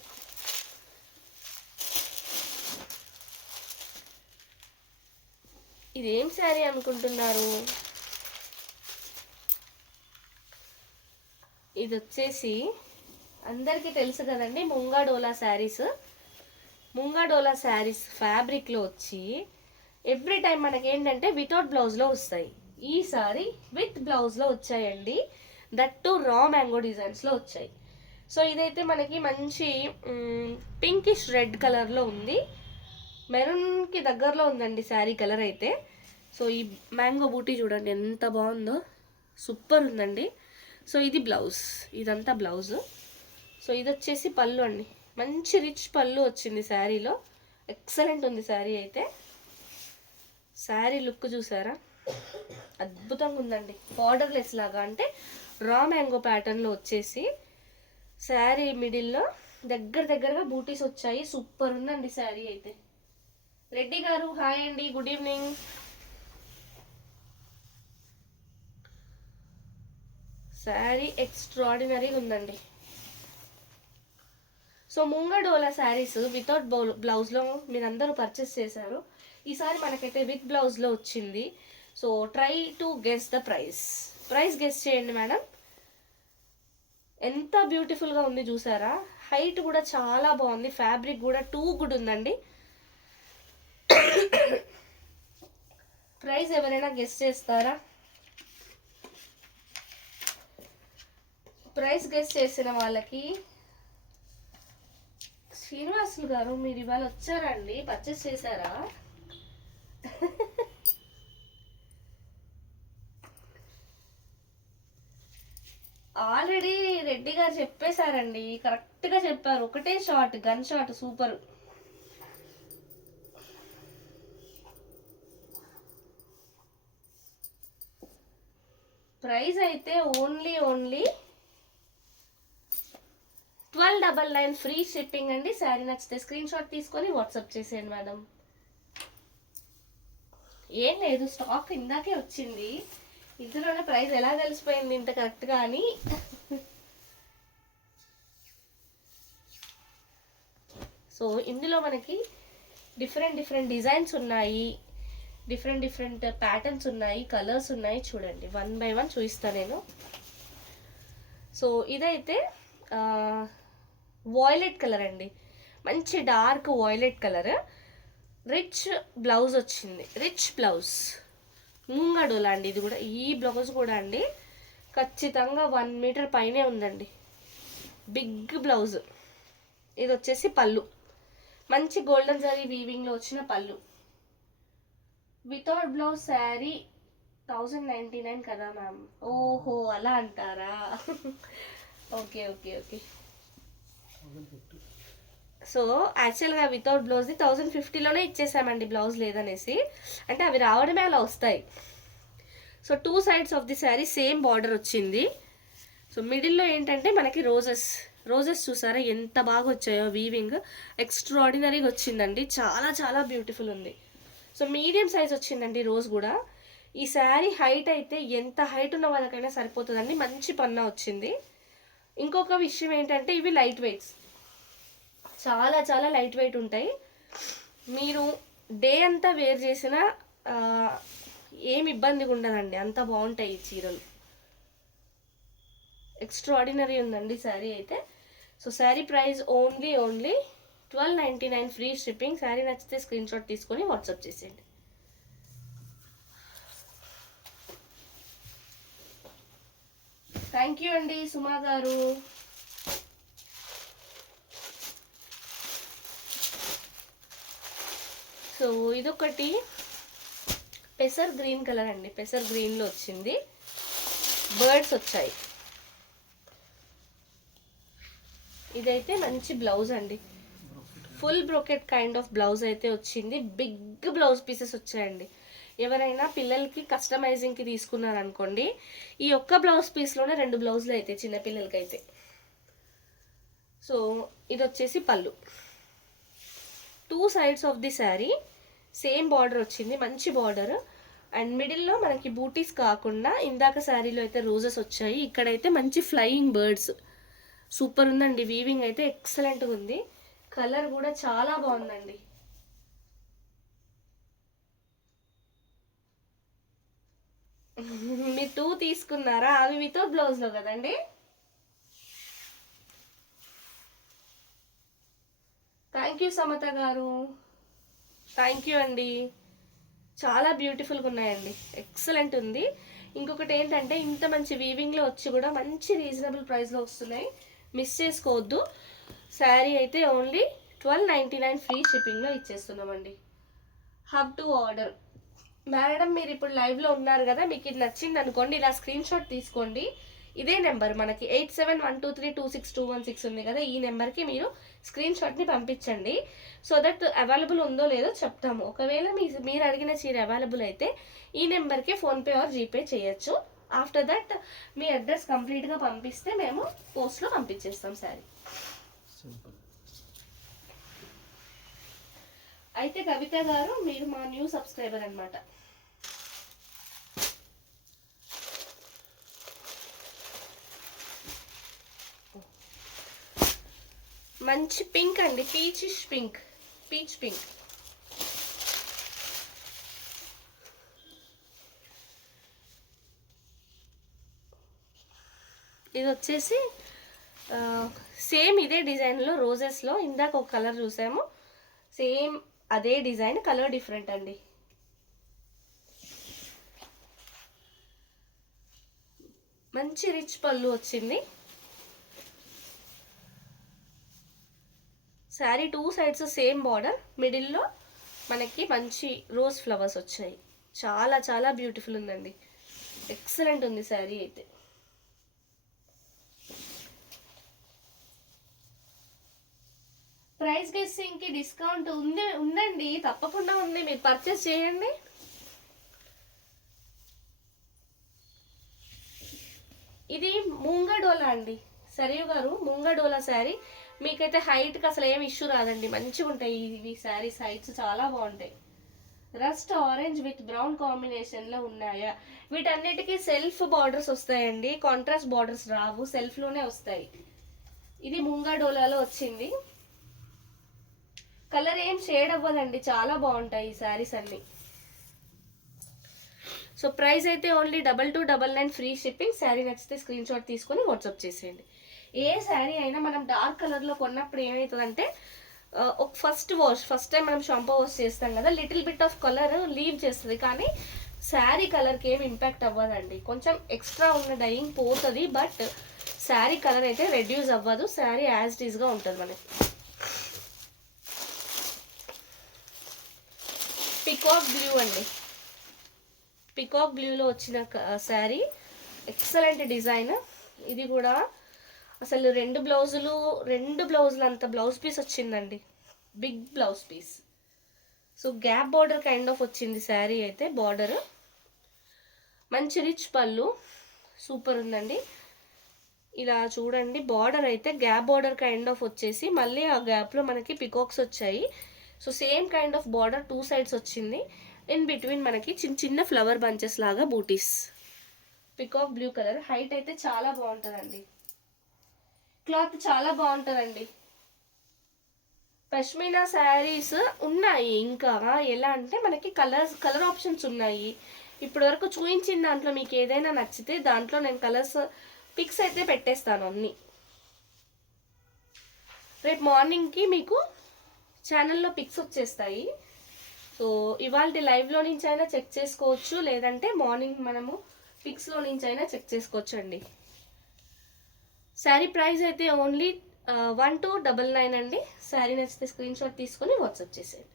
ఇదేం శారీ అనుకుంటున్నారు? ఇది వచ్చేసి అందరికీ తెలుసు కదండి, ముంగాడోలా శారీస్. ముంగాడోలా శారీస్ ఫ్యాబ్రిక్లో వచ్చి ఎవ్రీ టైం మనకి ఏంటంటే వితౌట్ బ్లౌజ్లో వస్తాయి. ఈసారి విత్ బ్లౌజ్లో వచ్చాయండి. దట్టు రా మ్యాంగో డిజైన్స్లో వచ్చాయి. సో ఇదైతే మనకి మంచి పింకిష్ రెడ్ కలర్లో ఉంది. మెరూన్కి దగ్గరలో ఉందండి శారీ కలర్ అయితే. సో ఈ మ్యాంగో బూటీ చూడండి ఎంత బాగుందో, సూపర్ ఉందండి. సో ఇది బ్లౌజ్, ఇదంతా బ్లౌజ్. సో ఇది వచ్చేసి పళ్ళు అండి. మంచి రిచ్ పళ్ళు వచ్చింది శారీలో. ఎక్సలెంట్ ఉంది శారీ అయితే. శారీ లుక్ చూసారా, అద్భుతంగా ఉందండి. బార్డర్లెస్ లాగా, అంటే రా మ్యాంగో ప్యాటర్న్లో వచ్చేసి శారీ మిడిల్లో దగ్గరగా బూటీస్ వచ్చాయి. సూపర్ ఉందండి శారీ అయితే. రెడ్డి గారు హాయ్ అండి, గుడ్ ఈవినింగ్. శారీ ఎక్స్ట్రాడినరీగా ఉందండి. సో ముంగడోలా శారీస్ వితౌట్ బ్లౌజ్లో మీరందరూ పర్చేస్ చేశారు. ఈసారి మనకైతే విత్ బ్లౌజ్లో వచ్చింది. So try to guess the price. Price guess చేయండి మేడం. ఎంత బ్యూటిఫుల్గా ఉంది చూసారా. హైట్ కూడా చాలా బాగుంది. ఫ్యాబ్రిక్ కూడా టూ గుడ్ ఉందండి. ప్రైస్ ఎవరైనా గెస్ చేస్తారా? ప్రైస్ గెస్ చేసిన వాళ్ళకి శ్రీనివాసులు గారు మీరు ఇవాళ వచ్చారండి, పర్చేస్ చేశారా? ఆల్రెడీ రెడ్డి గారు చెప్పేశారండి, కరెక్ట్గా చెప్పారు. ఒకటే shot, gun shot, super. Price అయితే ఓన్లీ 1299 ఫ్రీ షిప్పింగ్ అండి. శారీ నచ్చితే స్క్రీన్ షాట్ తీసుకొని వాట్సాప్ చేసేయండి మేడం. ఏం లేదు, స్టాక్ ఇందాకే వచ్చింది, ఇందులోనే ప్రైస్ ఎలా తెలిసిపోయింది ఇంత కరెక్ట్గా అని. సో ఇందులో మనకి డిఫరెంట్ డిజైన్స్ ఉన్నాయి, డిఫరెంట్ ప్యాటర్న్స్ ఉన్నాయి, కలర్స్ ఉన్నాయి. చూడండి, 1 బై 1 చూపిస్తాను నేను. సో ఇదైతే వాయిలెట్ కలర్ అండి, మంచి dark violet colour. Rich blouse వచ్చింది, రిచ్ బ్లౌజ్, ముంగడోలా అండి. ఇది కూడా, ఈ బ్లౌజ్ కూడా అండి ఖచ్చితంగా 1 మీటర్ పైనే ఉందండి, బిగ్ బ్లౌజ్. ఇది వచ్చేసి పళ్ళు, మంచి గోల్డెన్ జరీ వీవింగ్లో వచ్చిన పళ్ళు. వితౌట్ బ్లౌజ్ శారీ 1099 కదా మ్యామ్. ఓహో అలా అంటారా? Okay okay okay. సో యాక్చువల్గా వితౌట్ బ్లౌజ్ది 1050లోనే ఇచ్చేసామండి, బ్లౌజ్ లేదనేసి. అంటే అవి రావడమే అలా వస్తాయి. So 2 sides of the sari same border వచ్చింది. సో మిడిల్లో ఏంటంటే మనకి రోజెస్ చూసారా ఎంత బాగా వచ్చాయో, వీవింగ్ ఎక్స్ట్రాడినరీగా వచ్చిందండి, చాలా బ్యూటిఫుల్ ఉంది. సో మీడియం సైజ్ వచ్చిందండి రోజ్ కూడా. ఈ శారీ హైట్ అయితే ఎంత హైట్ ఉన్న వాళ్ళకైనా సరిపోతుందండి, మంచి పన్నా వచ్చింది. ఇంకొక విషయం ఏంటంటే ఇవి లైట్ వెయిట్స్, చాలా లైట్ వెయిట్ ఉంటాయి. మీరు డే అంతా వేర్ చేసినా ఏమి ఇబ్బందిగా ఉండదండి, అంత బాగుంటాయి ఈ చీరలు. ఎక్స్ట్రాడినరీ ఉందండి శారీ అయితే. So sari price only 1299 free shipping. Sari నచ్చితే స్క్రీన్ షాట్ తీసుకొని వాట్సాప్ చేసేయండి. థ్యాంక్ యూ అండి సుమా గారు. సో ఇదొకటి పెసర్ గ్రీన్ కలర్ అండి, పెసర్ గ్రీన్లో వచ్చింది, బర్డ్స్ వచ్చాయి. ఇదైతే మంచి బ్లౌజ్ అండి, full brocade kind of blouse అయితే వచ్చింది. బిగ్ బ్లౌజ్ పీసెస్ వచ్చాయండి. ఎవరైనా పిల్లలకి కస్టమైజింగ్కి తీసుకున్నారనుకోండి, ఈ ఒక్క బ్లౌజ్ పీస్లోనే 2 బ్లౌజులు అయితే చిన్నపిల్లలకి అయితే. సో ఇది వచ్చేసి పళ్ళు. 2 sides of the sari same border వచ్చింది, మంచి బార్డర్. అండ్ మిడిల్లో మనకి బూటీస్ కాకుండా ఇందాక శారీలో అయితే రోజెస్ వచ్చాయి, ఇక్కడైతే మంచి ఫ్లయింగ్ బర్డ్స్. సూపర్ ఉందండి, వీవింగ్ అయితే ఎక్సలెంట్గా ఉంది, కలర్ కూడా చాలా బాగుందండి. మీరు 2 తీసుకున్నారా? అవి వితౌట్ బ్లౌజ్లో కదండి. థ్యాంక్ యూ సమత గారు, థ్యాంక్ యూ అండి. చాలా బ్యూటిఫుల్గా ఉన్నాయండి, ఎక్సలెంట్ ఉంది. ఇంకొకటి ఏంటంటే ఇంత మంచి వీవింగ్లో వచ్చి కూడా మంచి రీజనబుల్ ప్రైస్లో వస్తున్నాయి, మిస్ చేసుకోవద్దు. శారీ అయితే ఓన్లీ 1299 ఫ్రీ షిప్పింగ్లో ఇచ్చేస్తున్నామండి. Have to order. మేడం మీరు ఇప్పుడు లైవ్లో ఉన్నారు కదా, మీకు ఇది నచ్చింది అనుకోండి, ఇలా స్క్రీన్ షాట్ తీసుకోండి. ఇదే నెంబర్ మనకి 8712326216 ఉంది కదా, ఈ నెంబర్కి మీరు స్క్రీన్ షాట్ని పంపించండి. సో దట్ అవైలబుల్ ఉందో లేదో చెప్తాము. ఒకవేళ మీరు అడిగిన చీర అవైలబుల్ అయితే ఈ నెంబర్కి ఫోన్పే ఆర్ జీపే చేయొచ్చు. ఆఫ్టర్ దట్ మీ అడ్రస్ కంప్లీట్గా పంపిస్తే మేము పోస్ట్లో పంపించేస్తాం శారీ. అయితే కవిత గారు మీరు మా న్యూ సబ్స్క్రైబర్ అనమాట. మంచి పింక్ అండి, పీచ్ పింక్. ఇది వచ్చేసి సేమ్ ఇదే డిజైన్లో రోజెస్లో ఇందాక ఒక కలర్ చూసాము, సేమ్ అదే డిజైన్, కలర్ డిఫరెంట్ అండి. మంచి రిచ్ పళ్ళు వచ్చింది. శారీ 2 సైడ్స్ సేమ్ బార్డర్, మిడిల్లో మనకి మంచి రోజ్ ఫ్లవర్స్ వచ్చాయి. చాలా బ్యూటిఫుల్ ఉందండి, ఎక్సలెంట్ ఉంది శారీ అయితే. ప్రైస్ గెస్సింగ్కి డిస్కౌంట్ ఉందండి, తప్పకుండా ఉంది, మీరు పర్చేస్ చేయండి. ఇది ముంగడోలా అండి, సరియు గారు ముంగడోలా శారీ. మీకైతే హైట్కి అసలు ఏం ఇష్యూ రాదండి, మంచిగా ఉంటాయి ఇవి శారీస్, హైట్స్ చాలా బాగుంటాయి. రస్ట్ ఆరెంజ్ విత్ బ్రౌన్ కాంబినేషన్లో ఉన్నాయా? వీటన్నిటికీ సెల్ఫ్ బార్డర్స్ వస్తాయండి, కాంట్రాస్ట్ బార్డర్స్ రావు, సెల్ఫ్లోనే వస్తాయి. ఇది ముంగడోలాలో వచ్చింది. కలర్ ఏం షేడ్ అవ్వదండి, చాలా బాగుంటాయి ఈ శారీస్ అన్ని. సో ప్రైస్ అయితే ఓన్లీ 2299 ఫ్రీ షిప్పింగ్. శారీ నచ్చితే స్క్రీన్ షాట్ తీసుకొని వాట్సాప్ చేసేయండి. ఏ శారీ అయినా మనం డార్క్ కలర్లో కొన్నప్పుడు ఏమవుతుందంటే ఫస్ట్ టైం మనం షాంపూ వాష్ చేస్తాం కదా, little bit of colour leave చేస్తుంది, కానీ శారీ కలర్కి ఏం ఇంపాక్ట్ అవ్వదండి. కొంచెం ఎక్స్ట్రా ఉన్న డైయింగ్ పోతుంది, బట్ శారీ కలర్ అయితే రెడ్యూస్ అవ్వదు, శారీ యాజ్ ఇట్ ఈస్గా ఉంటుంది మనకి. పికాక్ బ్లూ అండి, పికాక్ బ్లూలో వచ్చిన శారీ, ఎక్సలెంట్ డిజైన్. ఇది కూడా అసలు రెండు బ్లౌజులు అంత బ్లౌజ్ పీస్ వచ్చిందండి, big blouse piece. So gap border kind of వచ్చింది శారీ అయితే. బార్డర్ మంచి రిచ్ పళ్ళు, సూపర్ ఉందండి. ఇలా చూడండి, బార్డర్ అయితే గ్యాప్ బార్డర్ కైండ్ ఆఫ్ వచ్చేసి మళ్ళీ ఆ గ్యాప్లో మనకి పికాక్స్ వచ్చాయి. So same kind of border two sides వచ్చింది, ఇన్ బిట్వీన్ మనకి చిన్న చిన్న ఫ్లవర్ బంచెస్ లాగా బూటీస్. పికాక్ బ్లూ కలర్, హైట్ అయితే చాలా బాగుంటుందండి, క్లాత్ చాలా బాగుంటుందండి. పష్మీనా శారీస్ ఉన్నాయి ఇంకా, ఎలా అంటే మనకి కలర్ ఆప్షన్స్ ఉన్నాయి. ఇప్పటి వరకు చూపించిన దాంట్లో మీకు ఏదైనా నచ్చితే దాంట్లో నేను కలర్స్ పిక్స్ అయితే పెట్టేస్తాను అన్నీ. రేపు మార్నింగ్కి మీకు ఛానల్లో పిక్స్ వచ్చేస్తాయి. సో ఇవాళ లైవ్లో నుంచి అయినా చెక్ చేసుకోవచ్చు, లేదంటే మార్నింగ్ మనము పిక్స్లో నుంచి అయినా చెక్ చేసుకోవచ్చు అండి. శారీ ప్రైస్ అయితే ఓన్లీ 1299 అండి. శారీ నచ్చితే స్క్రీన్ షాట్ తీసుకొని వాట్సాప్ చేసేయండి.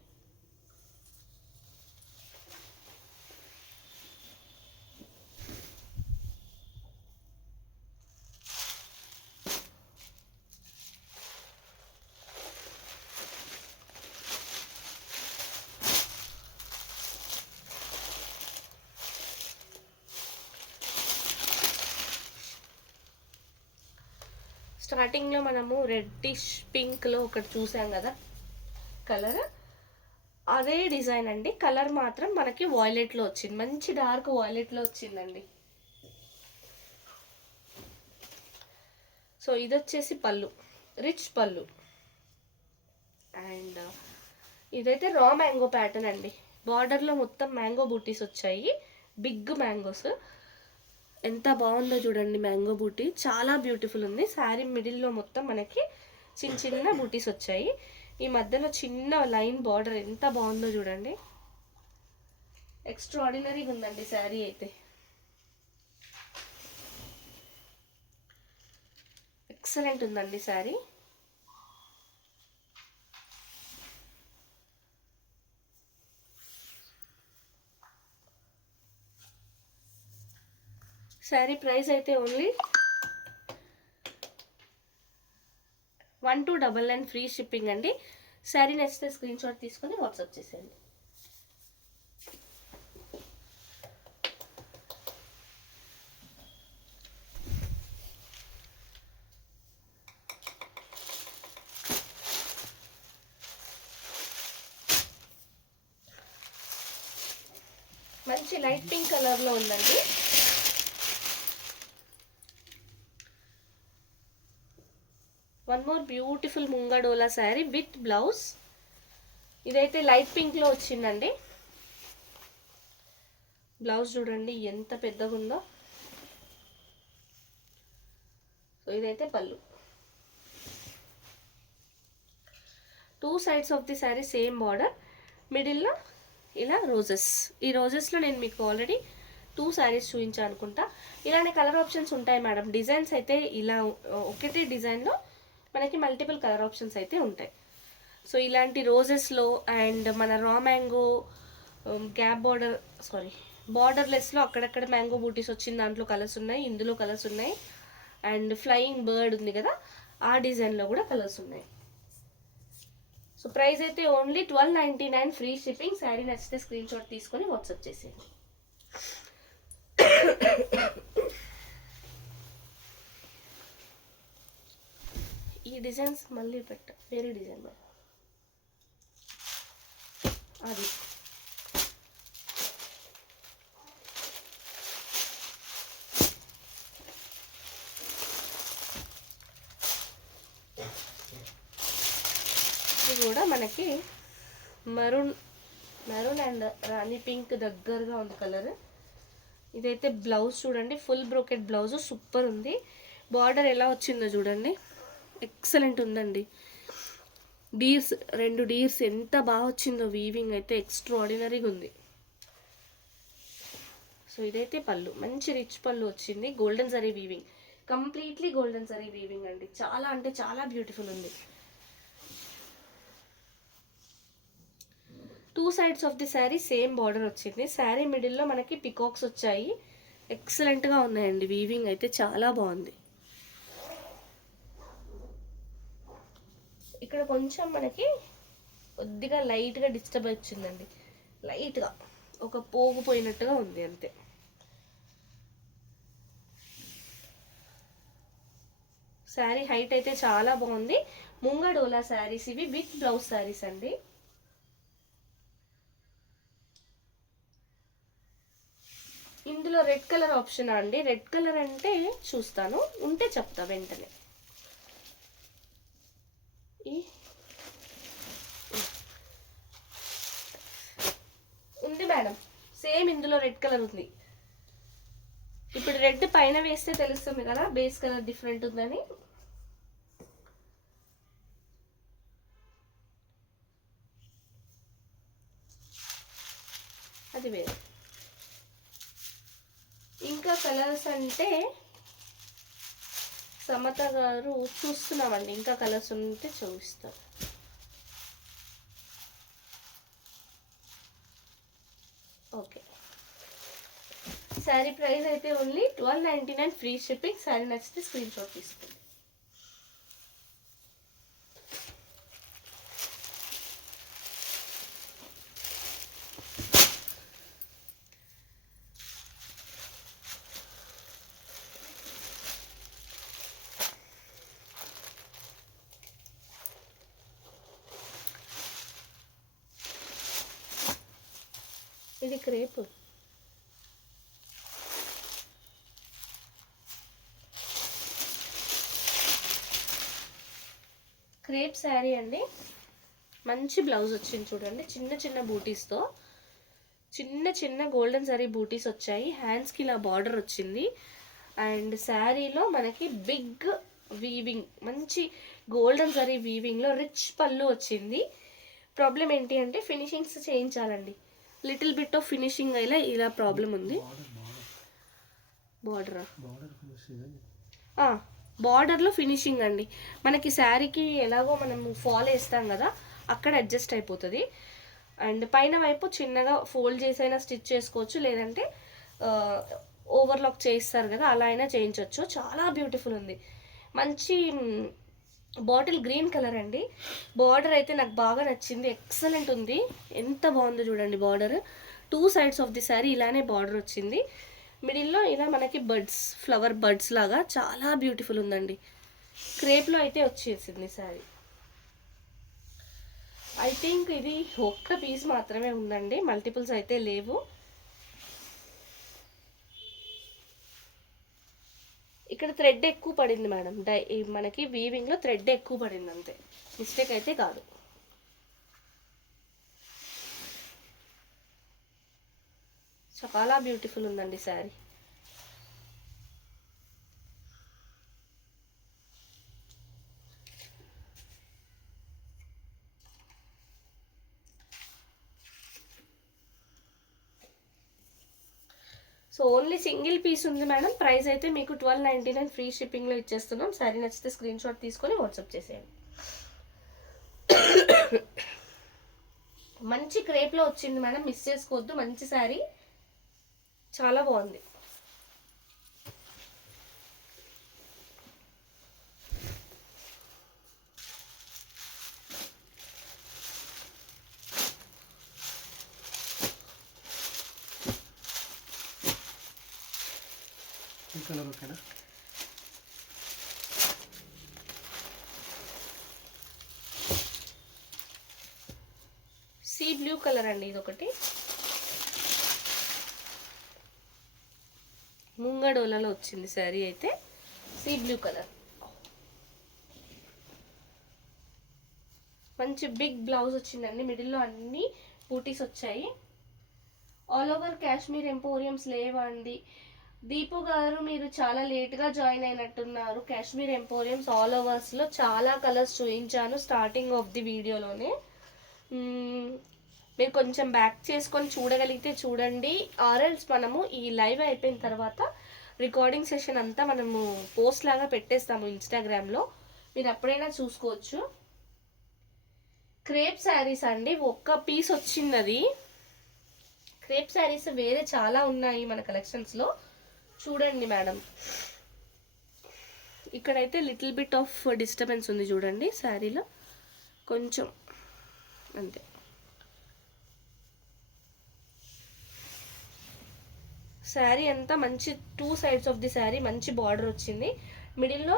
స్టార్టింగ్లో మనము రెడ్డిష్ పింక్లో ఒకటి చూసాం కదా కలర్, అదే డిజైన్ అండి. కలర్ మాత్రం మనకి వాయిలెట్లో వచ్చింది, మంచి డార్క్ వాయిలెట్లో వచ్చిందండి. సో ఇది వచ్చేసి పళ్ళు, రిచ్ పళ్ళు. అండ్ ఇదైతే రా మ్యాంగో ప్యాటర్న్ అండి, బార్డర్లో మొత్తం మ్యాంగో బూటీస్ వచ్చాయి, బిగ్ మ్యాంగోస్. ఎంత బాగుందో చూడండి, మ్యాంగో బూటీ చాలా బ్యూటిఫుల్ ఉంది. శారీ మిడిల్లో మొత్తం మనకి చిన్న చిన్న బూటీస్ వచ్చాయి, ఈ మధ్యలో చిన్న లైన్ బార్డర్, ఎంత బాగుందో చూడండి, ఎక్స్ట్రాడినరీగా ఉందండి శారీ అయితే. ఎక్సలెంట్ ఉందండి శారీ. శారీ ప్రైస్ అయితే ఓన్లీ 1299 ఫ్రీ షిప్పింగ్ అండి. శారీ నచ్చితే స్క్రీన్ షాట్ తీసుకొని వాట్సాప్ చేసేయండి. మంచి లైట్ పింక్ కలర్లో ఉందండి. వన్ మోర్ బ్యూటిఫుల్ ముంగడోలా శారీ విత్ బ్లౌజ్. ఇదైతే లైట్ పింక్లో వచ్చిందండి. బ్లౌజ్ చూడండి ఎంత పెద్దగా ఉందో. సో ఇదైతే పళ్ళు. Two sides of the sari same border, మిడిల్లో ఇలా రోజెస్. ఈ రోజెస్లో నేను మీకు ఆల్రెడీ 2 శారీస్ చూపించాను అనుకుంటా. ఇలానే కలర్ ఆప్షన్స్ ఉంటాయి మేడం. డిజైన్స్ అయితే ఇలా ఒకటి డిజైన్లో మనకి మల్టిపుల్ కలర్ ఆప్షన్స్ అయితే ఉంటాయి. సో ఇలాంటి రోజెస్లో అండ్ మన రా మ్యాంగో గ్యాప్ బార్డర్లెస్లో అక్కడక్కడ మ్యాంగో బూటీస్ వచ్చిన దాంట్లో కలర్స్ ఉన్నాయి, ఇందులో కలర్స్ ఉన్నాయి. అండ్ ఫ్లయింగ్ బర్డ్ ఉంది కదా, ఆ డిజైన్లో కూడా కలర్స్ ఉన్నాయి. సో ప్రైస్ అయితే ఓన్లీ 1299 ఫ్రీ షిప్పింగ్. శారీ నచ్చితే స్క్రీన్ షాట్ తీసుకొని వాట్సాప్ చేసేయండి. ఈ డిజైన్స్ మళ్ళీ వేరే డిజైన్ అది ఇది కూడా మనకి మెరూన్ అండ్ రాణి పింక్ దగ్గరగా ఉంది కలర్. ఇదైతే బ్లౌజ్ చూడండి, ఫుల్ బ్రోకెట్ బ్లౌజ్ సూపర్ ఉంది. బార్డర్ ఎలా వచ్చిందో చూడండి, ఎక్సలెంట్ ఉందండి. డీర్స్ 2 డీర్స్ ఎంత బాగా వచ్చిందో, వీవింగ్ అయితే ఎక్స్ట్రాడినరీగా ఉంది. సో ఇదైతే పళ్ళు, మంచి రిచ్ పళ్ళు వచ్చింది. Golden zari weaving, completely golden zari weaving అండి. చాలా అంటే చాలా బ్యూటిఫుల్ ఉంది. 2 sides of the sari same border వచ్చింది. శారీ మిడిల్లో మనకి పికాక్స్ వచ్చాయి, ఎక్సలెంట్గా ఉన్నాయండి. వీవింగ్ అయితే చాలా బాగుంది. ఇక్కడ కొంచెం మనకి కొద్దిగా లైట్గా డిస్టర్బ్ వచ్చిందండి, లైట్గా ఒక పోగుపోయినట్టుగా ఉంది అంతే. శారీ హైట్ అయితే చాలా బాగుంది. ముంగడోలా శారీస్ ఇవి, విత్ బ్లౌజ్ శారీస్ అండి. ఇందులో రెడ్ కలర్ ఆప్షన్ అండి. రెడ్ కలర్ అంటే చూస్తాను, ఉంటే చెప్తా వెంటనే. ఉంది మేడం, సేమ్ ఇందులో రెడ్ కలర్ ఉంది. ఇప్పుడు రెడ్ పైన వేస్తే తెలుస్తుంది కదా బేస్ కలర్ డిఫరెంట్ ఉందని. అది వేరే. ఇంకా కలర్స్ అంటే సమత గారు చూస్తున్నామండి, ఇంకా కలర్స్ ఉంటే చూపిస్తారు. ఓకే, శారీ ప్రైస్ అయితే ఓన్లీ 1299 ఫ్రీ షిప్పింగ్. శారీ నచ్చితే స్క్రీన్ షాట్ తీసుకోండి. ఇది క్రేప్, క్రేప్ శారీ అండి. మంచి బ్లౌజ్ వచ్చింది చూడండి, చిన్న చిన్న బూటీస్తో, చిన్న గోల్డెన్ జరీ బూటీస్ వచ్చాయి. హ్యాండ్స్కి ఇలా బార్డర్ వచ్చింది. అండ్ శారీలో మనకి బిగ్ వీవింగ్, మంచి గోల్డెన్ జరీ వీవింగ్లో రిచ్ పళ్ళు వచ్చింది. ప్రాబ్లం ఏంటి అంటే ఫినిషింగ్స్ చేయించాలండి, లిటిల్ బిట్ ఆఫ్ ఫినిషింగ్ అయినా ఇలా ప్రాబ్లం ఉంది. బార్డర్లో ఫినిషింగ్ అండి, మనకి శారీకి ఎలాగో మనము ఫాల్ వేస్తాం కదా, అక్కడ అడ్జస్ట్ అయిపోతుంది. అండ్ పైన వైపు చిన్నగా ఫోల్డ్ చేసైనా స్టిచ్ చేసుకోవచ్చు, లేదంటే ఓవర్లాక్ చేస్తారు కదా, అలా అయినా చేయించవచ్చు. చాలా బ్యూటిఫుల్ ఉంది. మంచి బాటిల్ గ్రీన్ కలర్ అండి. బార్డర్ అయితే నాకు బాగా నచ్చింది, ఎక్సలెంట్ ఉంది. ఎంత బాగుందో చూడండి border. 2 sides of the sari ఇలానే బార్డర్ వచ్చింది. మిడిల్లో ఇలా మనకి బర్డ్స్, ఫ్లవర్ బర్డ్స్ లాగా చాలా బ్యూటిఫుల్ ఉందండి. క్రేప్లో అయితే వచ్చేసింది శారీ. ఐ థింక్ ఇది ఒక్క పీస్ మాత్రమే ఉందండి, మల్టిపుల్స్ అయితే లేవు. ఇక్కడ థ్రెడ్ ఎక్కువ పడింది మేడం, మనకి వీవింగ్లో థ్రెడ్ ఎక్కువ పడింది అంతే, మిస్టేక్ అయితే కాదు. చాలా బ్యూటిఫుల్ ఉందండి sari. So only single piece ఉంది మేడం. ప్రైస్ అయితే మీకు 1299 ఫ్రీ షిప్పింగ్లో ఇచ్చేస్తున్నాం. శారీ నచ్చితే స్క్రీన్ షాట్ తీసుకొని వాట్సాప్ చేసేయండి. మంచి క్రేప్లో వచ్చింది మేడం, మిస్ చేసుకోవద్దు. మంచి శారీ, చాలా బాగుంది. కలర్ ఓకేనా? సీ బ్లూ కలర్ అండి ఇది ఒకటి. ముంగడోలలో వచ్చింది శారీ అయితే, సీ బ్లూ కలర్. మంచి బిగ్ బ్లౌజ్ వచ్చిందండి, మిడిల్లో అన్ని బూటీస్ వచ్చాయి. ఆల్ ఓవర్ కాశ్మీర్ ఎంపోరియంస్ లేవా అండి? దీపు గారు మీరు చాలా లేట్గా జాయిన్ అయినట్టున్నారు. కాశ్మీర్ ఎంపోరియంస్ ఆల్ ఓవర్స్లో చాలా కలర్స్ చూపించాను స్టార్టింగ్ ఆఫ్ ది వీడియోలోనే. మీరు కొంచెం బ్యాక్ చేసుకొని చూడగలిగితే చూడండి, ఆర్ఎల్స్ మనము ఈ లైవ్ అయిపోయిన తర్వాత రికార్డింగ్ సెషన్ అంతా మనము పోస్ట్ లాగా పెట్టేస్తాము ఇన్స్టాగ్రామ్లో, మీరు అప్పుడైనా చూసుకోవచ్చు. క్రేప్ శారీస్ అండి, ఒక్క పీస్ వచ్చింది అది. క్రేప్ శారీస్ వేరే చాలా ఉన్నాయి మన కలెక్షన్స్లో, చూడండి మేడం. ఇక్కడైతే లిటిల్ బిట్ ఆఫ్ డిస్టర్బెన్స్ ఉంది చూడండి శారీలో, కొంచెం అంతే. శారీ అంతా మంచి 2 sides ఆఫ్ ది శారీ మంచి బార్డర్ వచ్చింది. మిడిల్లో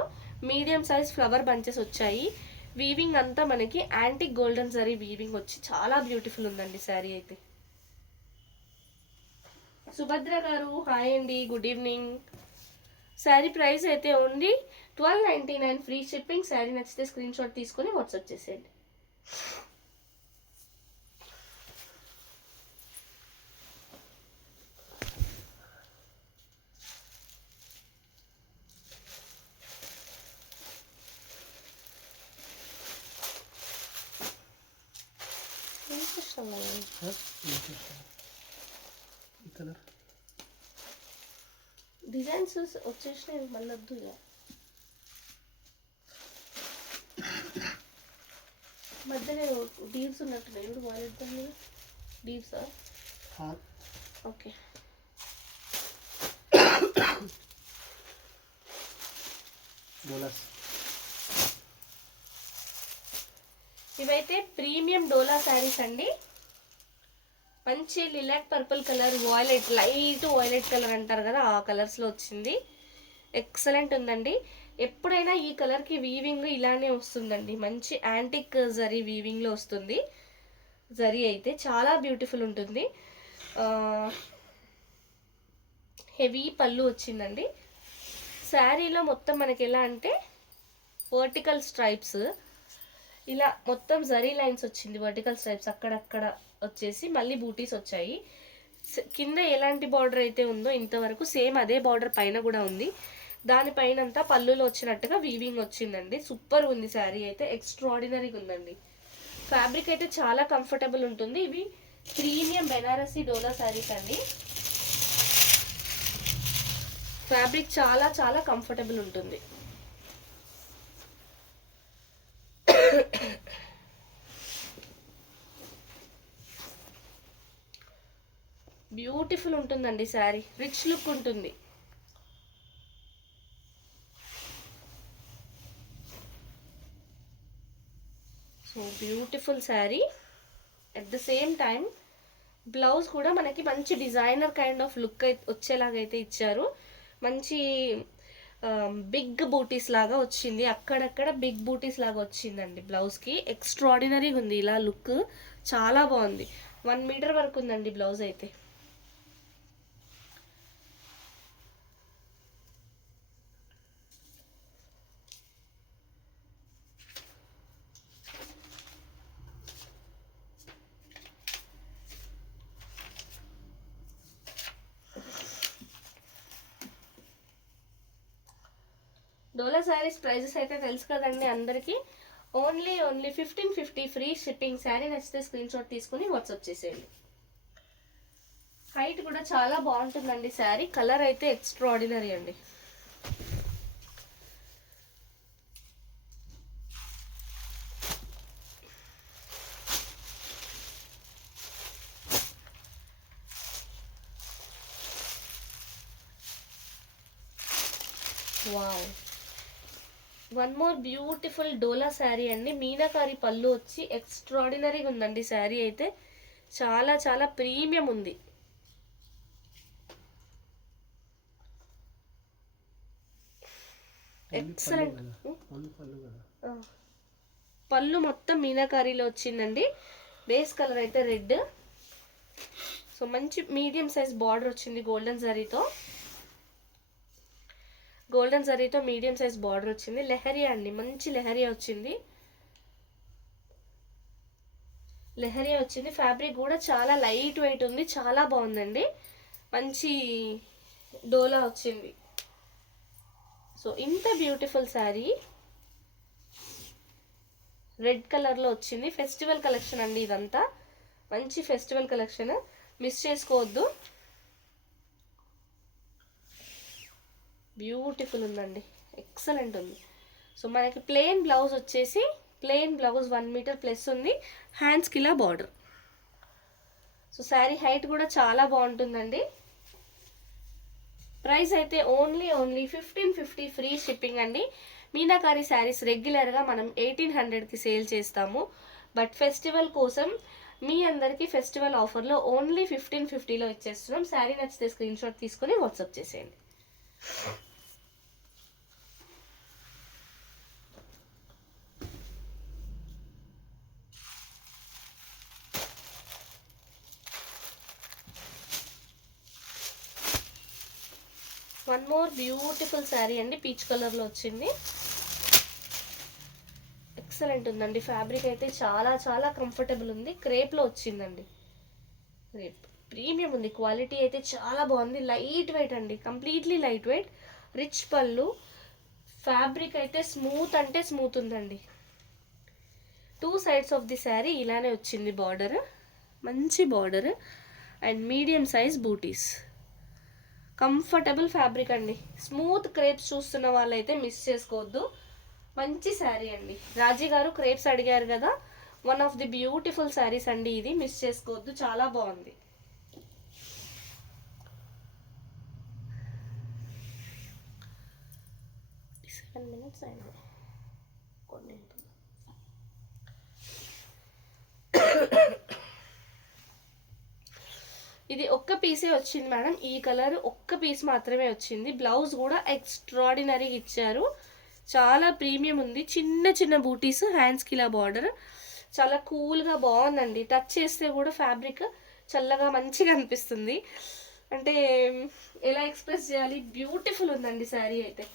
మీడియం సైజ్ ఫ్లవర్ బంచెస్ వచ్చాయి. వీవింగ్ అంతా మనకి యాంటిక్ గోల్డెన్ జరీ వీవింగ్ వచ్చి చాలా బ్యూటిఫుల్ ఉందండి శారీ అయితే. సుభద్ర గారు హాయ్ అండి, గుడ్ ఈవినింగ్. శారీ ప్రైస్ అయితే ఓన్లీ 1299 ఫ్రీ షిప్పింగ్. శారీ నచ్చితే స్క్రీన్ షాట్ తీసుకొని వాట్సాప్ చేసేయండి. ఈ కలర్ డిజైన్స్ వచ్చేసినాయి మళ్ళీ వద్దు ఇక. మధ్యలో డీల్స్ ఉన్నట్టున్నాయి ఇప్పుడు వాయిద్దాం మీద డీల్సా? ఓకే. ఇవైతే ప్రీమియం డోలా శారీస్ అండి. మంచి lilac purple colour, violet, light violet colour అంటారు కదా, ఆ కలర్స్లో వచ్చింది. ఎక్సలెంట్ ఉందండి. ఎప్పుడైనా ఈ కలర్కి వీవింగ్ ఇలానే వస్తుందండి, మంచి యాంటిక్ జరీ వీవింగ్లో వస్తుంది. జరీ అయితే చాలా బ్యూటిఫుల్ ఉంటుంది. హెవీ పళ్ళు వచ్చిందండి. శారీలో మొత్తం మనకి ఎలా అంటే వర్టికల్ స్ట్రైప్స్, ఇలా మొత్తం జరీ లైన్స్ వచ్చింది, వర్టికల్ స్ట్రైప్స్ అక్కడక్కడ వచ్చేసి మళ్ళీ బూటీస్ వచ్చాయి. కింద ఎలాంటి బార్డర్ అయితే ఉందో ఇంతవరకు సేమ్ అదే బార్డర్ పైన కూడా ఉంది. దానిపైన అంతా పళ్ళులో వచ్చినట్టుగా వీవింగ్ వచ్చిందండి. సూపర్ ఉంది శారీ అయితే, ఎక్స్ట్రాడినరీగా ఉందండి. ఫ్యాబ్రిక్ అయితే చాలా కంఫర్టబుల్ ఉంటుంది. ఇవి ప్రీమియం బెనారసీ డోలా శారీస్ అండి. ఫ్యాబ్రిక్ చాలా చాలా కంఫర్టబుల్ ఉంటుంది. బ్యూటిఫుల్ ఉంటుందండి శారీ, రిచ్ లుక్ ఉంటుంది. So beautiful sari. At the same time blouse కూడా మనకి మంచి డిజైనర్ కైండ్ ఆఫ్ లుక్ వచ్చేలాగైతే ఇచ్చారు. మంచి బిగ్ బూటీస్ లాగా వచ్చింది, అక్కడక్కడ బిగ్ బూటీస్ లాగా వచ్చిందండి బ్లౌజ్కి. ఎక్స్ట్రాడినరీగా ఉంది ఇలా లుక్, చాలా బాగుంది. 1 మీటర్ వరకు ఉందండి బ్లౌజ్ అయితే. డోలా శారీస్ ప్రైజెస్ అయితే తెలుసు కదండి అందరికీ. Only 1550 free shipping. శారీ నచ్చితే స్క్రీన్ షాట్ తీసుకుని వాట్సాప్ చేసేయండి. హైట్ కూడా చాలా బాగుంటుందండి శారీ. కలర్ అయితే ఎక్స్ట్రాడినరీ అండి. వావ్, వన్ మోర్ బ్యూటిఫుల్ డోలా శారీ అండి. మీనాకారి పళ్ళు వచ్చి ఎక్స్ట్రాడినరీగా ఉందండి శారీ అయితే, చాలా చాలా ప్రీమియం ఉంది. ఎక్సలెంట్. ఓన్లీ పళ్ళు కదా. పళ్ళు మొత్తం మీనాకారీలో వచ్చిందండి. బేస్ కలర్ అయితే రెడ్. సో మంచి మీడియం సైజ్ బార్డర్ వచ్చింది గోల్డెన్ జరీతో మీడియం సైజ్ బార్డర్ వచ్చింది. లెహరియా అండి, మంచి లెహరియా వచ్చింది. ఫ్యాబ్రిక్ కూడా చాలా లైట్ వెయిట్ ఉంది, చాలా బాగుందండి. మంచి డోలా వచ్చింది. సో ఇంత బ్యూటిఫుల్ శారీ రెడ్ కలర్లో వచ్చింది. ఫెస్టివల్ కలెక్షన్ అండి ఇదంతా, మంచి ఫెస్టివల్ కలెక్షన్, మిస్ చేసుకోవద్దు. బ్యూటిఫుల్ ఉందండి, ఎక్సలెంట్ ఉంది. సో మనకి ప్లెయిన్ బ్లౌజ్ వచ్చేసి 1 మీటర్ ప్లస్ ఉంది. హ్యాండ్స్కి ఇలా బార్డర్. సో శారీ హైట్ కూడా చాలా బాగుంటుందండి. ప్రైస్ అయితే ఓన్లీ 1550 ఫ్రీ షిప్పింగ్ అండి. మీనాకారి శారీస్ రెగ్యులర్గా మనం 1800కి సేల్ చేస్తాము. బట్ ఫెస్టివల్ కోసం మీ అందరికీ ఫెస్టివల్ ఆఫర్లో ఓన్లీ 1550లో ఇచ్చేస్తున్నాం. శారీ నచ్చితే స్క్రీన్ షాట్ తీసుకొని వాట్సాప్ చేసేయండి. వన్ మోర్ బ్యూటిఫుల్ శారీ అండి, పీచ్ కలర్లో వచ్చింది. ఎక్సలెంట్ ఉందండి. ఫ్యాబ్రిక్ అయితే చాలా చాలా కంఫర్టబుల్ ఉంది. క్రేప్లో వచ్చిందండి. క్రేప్ ప్రీమియం ఉంది. క్వాలిటీ అయితే చాలా బాగుంది. లైట్ వెయిట్ అండి, కంప్లీట్లీ లైట్ వెయిట్. రిచ్ పళ్ళు. ఫ్యాబ్రిక్ అయితే స్మూత్ అంటే స్మూత్ ఉందండి. 2 సైడ్స్ ఆఫ్ ది శారీ ఇలానే వచ్చింది బార్డర్, మంచి బార్డర్ అండ్ మీడియం సైజ్ బూటీస్. కంఫర్టబుల్ ఫ్యాబ్రిక్ అండి. స్మూత్ క్రేప్స్ చూస్తున్న వాళ్ళైతే మిస్ చేసుకోవద్దు. మంచి శారీ అండి. రాజీ గారు క్రేప్స్ అడిగారు కదా, one of the beautiful saris అండి ఇది, మిస్ చేసుకోవద్దు, చాలా బాగుంది. ఇది ఒక్క పీసే వచ్చింది మేడం. ఈ కలర్ ఒక్క పీస్ మాత్రమే వచ్చింది. బ్లౌజ్ కూడా ఎక్స్ట్రాడినరీగా ఇచ్చారు. చాలా ప్రీమియం ఉంది. చిన్న చిన్న బూటీస్, హ్యాండ్స్కి ఇలా బార్డర్. చాలా కూల్గా బాగుందండి. టచ్ చేస్తే కూడా ఫ్యాబ్రిక్ చల్లగా మంచిగా అనిపిస్తుంది. అంటే ఎలా ఎక్స్ప్రెస్ చేయాలి, బ్యూటిఫుల్ ఉందండి శారీ అయితే.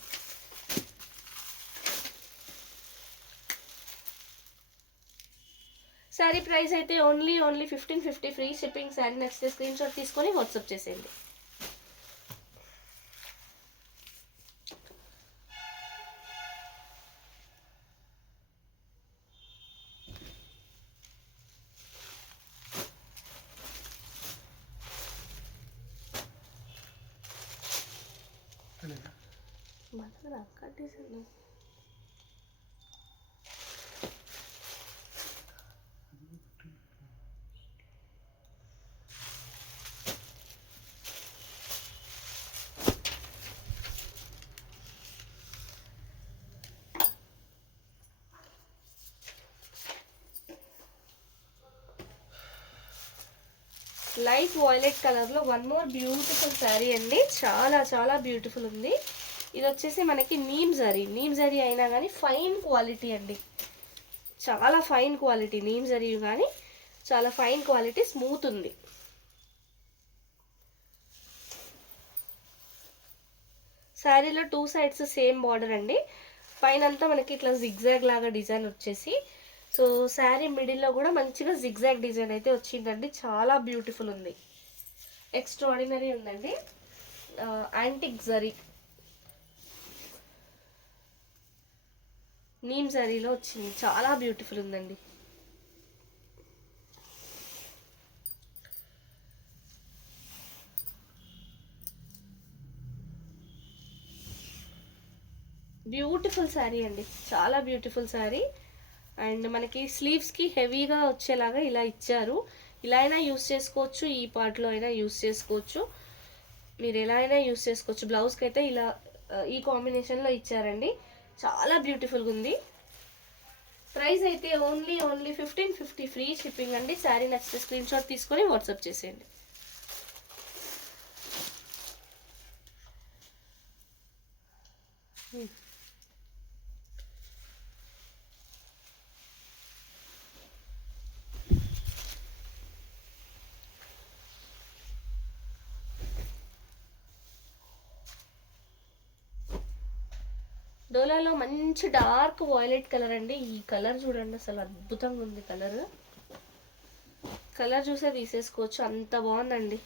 శారీ ప్రైస్ అయితే ఓన్లీ 1550 ఫ్రీ షిప్పింగ్. శారీ నచ్చితే స్క్రీన్ షాట్ తీసుకొని వాట్సాప్ చేసేయండి. కట్టేసాను. లైట్ వాయిలెట్ కలర్లో వన్ మోర్ బ్యూటిఫుల్ శారీ అండి. చాలా చాలా బ్యూటిఫుల్ ఉంది. ఇది వచ్చేసి మనకి నీమ్ జరీ అయినా కానీ ఫైన్ క్వాలిటీ అండి. చాలా ఫైన్ క్వాలిటీ. నీమ్ జరీ కానీ చాలా ఫైన్ క్వాలిటీ, స్మూత్ ఉంది. శారీలో 2 సైడ్స్ సేమ్ బార్డర్ అండి. పైన అంతా మనకి ఇట్లా జిగ్జాగ్ లాగా డిజైన్ వచ్చేసి, సో శారీ మిడిల్లో కూడా మంచిగా జిగ్జాగ్ డిజైన్ అయితే వచ్చిందండి. చాలా బ్యూటిఫుల్ ఉంది, ఎక్స్ట్రాడినరీ ఉందండి. యాంటిక్ జరీ, నీమ్ జరీలో వచ్చింది. చాలా బ్యూటిఫుల్ ఉందండి. బ్యూటిఫుల్ శారీ అండి, చాలా బ్యూటిఫుల్ శారీ. అండ్ మనకి స్లీవ్స్కి హెవీగా వచ్చేలాగా ఇలా ఇచ్చారు. ఇలా అయినా యూస్ చేసుకోవచ్చు, ఈ పార్ట్లో అయినా యూస్ చేసుకోవచ్చు, మీరు ఎలా అయినా యూస్ చేసుకోవచ్చు. బ్లౌజ్కి అయితే ఇలా ఈ కాంబినేషన్లో ఇచ్చారండి. చాలా బ్యూటిఫుల్గా ఉంది. ప్రైస్ అయితే ఓన్లీ 1550 ఫ్రీ షిప్పింగ్ అండి. శారీ నచ్చితే స్క్రీన్ షాట్ తీసుకొని వాట్సాప్ చేసేయండి. డోలాలో మంచి డార్క్ వాయిలెట్ కలర్ అండి. ఈ కలర్ చూడండి, అసలు అద్భుతంగా ఉంది కలర్. కలర్ చూసే తీసేసుకోవచ్చు, అంత బాగుందండి.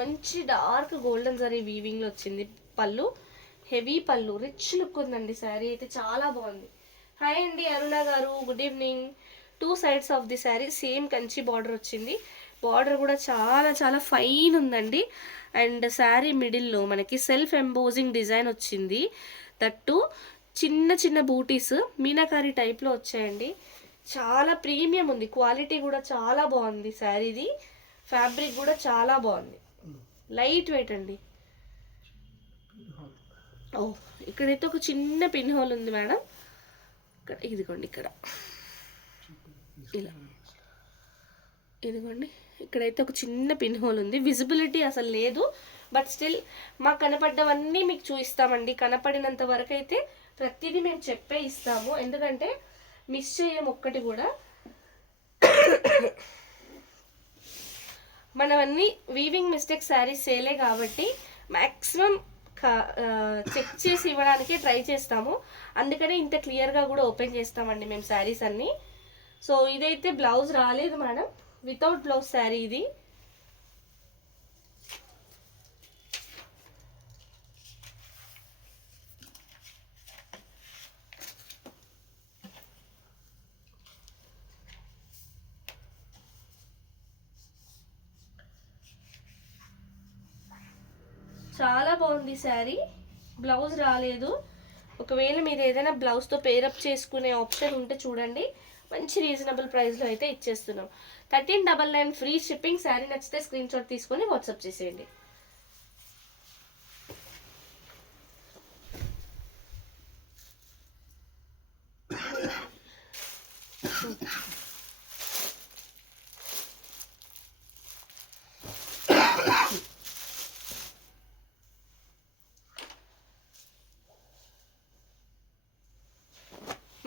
మంచి డార్క్ గోల్డెన్ జరీ వీవింగ్లో వచ్చింది పళ్ళు. హెవీ పళ్ళు, రిచ్ లుక్ ఉందండి. శారీ అయితే చాలా బాగుంది. హాయ్ అండి అరుణ గారు, good evening. 2 sides of the sari same Kanchi border వచ్చింది. బార్డర్ కూడా చాలా చాలా ఫైన్ ఉందండి. అండ్ శారీ మిడిల్లో మనకి సెల్ఫ్ ఎంబోజింగ్ డిజైన్ వచ్చింది. దట్టు చిన్న చిన్న బూటీస్ మీనాకారి టైప్లో వచ్చాయండి. చాలా ప్రీమియం ఉంది, క్వాలిటీ కూడా చాలా బాగుంది శారీది. ఫ్యాబ్రిక్ కూడా చాలా బాగుంది, లైట్ వెయిట్ అండి. ఓ, ఇక్కడైతే ఒక చిన్న పిన్ హోల్ ఉంది మేడం. ఇక్కడ ఇదిగోండి, ఇక్కడ ఇలా ఇదిగోండి, ఇక్కడైతే ఒక చిన్న పిన్ హోల్ ఉంది. విజిబిలిటీ అసలు లేదు, బట్ స్టిల్ మాకు కనపడ్డవన్నీ మీకు చూపిస్తామండి. కనపడినంత వరకు అయితే ప్రతిదీ మేము చెప్పే ఇస్తాము, ఎందుకంటే మిస్ చేయం ఒక్కటి కూడా. మనవన్నీ వీవింగ్ మిస్టేక్ శారీస్ సేలే కాబట్టి మ్యాక్సిమం చెక్ చేసి ఇవ్వడానికి ట్రై చేస్తాము. అందుకనే ఇంత క్లియర్గా కూడా ఓపెన్ చేస్తామండి మేము శారీస్ అన్నీ. సో ఇదైతే బ్లౌజ్ రాలేదు మేడం, వితౌట్ బ్లౌజ్ శారీ ఇది. చాలా బాగుంది శారీ, బ్లౌజ్ రాలేదు. ఒకవేళ మీరు ఏదైనా బ్లౌజ్తో పేరప్ చేసుకునే ఆప్షన్ ఉంటే చూడండి, మంచి రీజనబుల్ ప్రైస్లో అయితే ఇచ్చేస్తున్నాం. 1399 ఫ్రీ షిప్పింగ్. శారీ నచ్చితే స్క్రీన్ షాట్ తీసుకొని వాట్సాప్ చేసేయండి.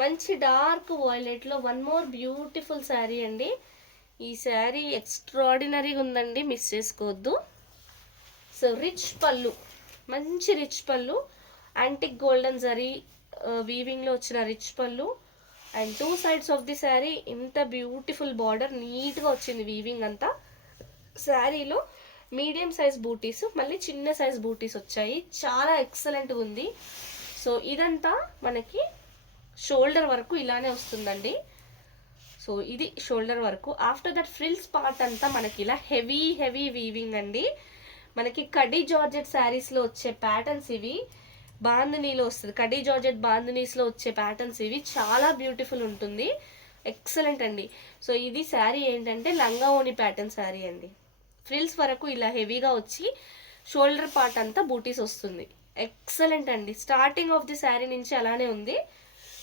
మంచి డార్క్ వాయిలెట్లో వన్ మోర్ బ్యూటిఫుల్ శారీ అండి. ఈ శారీ ఎక్స్ట్రాడినరీగా ఉందండి, మిస్ చేసుకోవద్దు. సో రిచ్ పళ్ళు, మంచి రిచ్ పళ్ళు, యాంటిక్ గోల్డెన్ జరీ వీవింగ్లో వచ్చిన రిచ్ పళ్ళు. And 2 sides of the sari ఇంత బ్యూటిఫుల్ బార్డర్, నీట్గా వచ్చింది వీవింగ్ అంతా. శారీలో మీడియం సైజ్ బూటీస్, మళ్ళీ చిన్న సైజ్ బూటీస్ వచ్చాయి, చాలా ఎక్సలెంట్గా ఉంది. సో ఇదంతా మనకి షోల్డర్ వరకు ఇలానే వస్తుందండి. సో ఇది షోల్డర్ వరకు. ఆఫ్టర్ దట్ ఫ్రిల్స్ పార్ట్ అంతా మనకి ఇలా హెవీ హెవీ వీవింగ్ అండి. మనకి కడీ జార్జెట్ శారీస్లో వచ్చే ప్యాటర్న్స్ ఇవి. బాందినీలో వస్తుంది, కడీ జార్జెట్ బాందినీస్లో వచ్చే ప్యాటర్న్స్ ఇవి. చాలా బ్యూటిఫుల్ ఉంటుంది, ఎక్సలెంట్ అండి. సో ఇది శారీ ఏంటంటే లంగా ఓని ప్యాటర్న్ శారీ అండి. ఫ్రిల్స్ వరకు ఇలా హెవీగా వచ్చి షోల్డర్ పార్ట్ అంతా బూటీస్ వస్తుంది. ఎక్సలెంట్ అండి. స్టార్టింగ్ ఆఫ్ ది శారీ నుంచి అలానే ఉంది.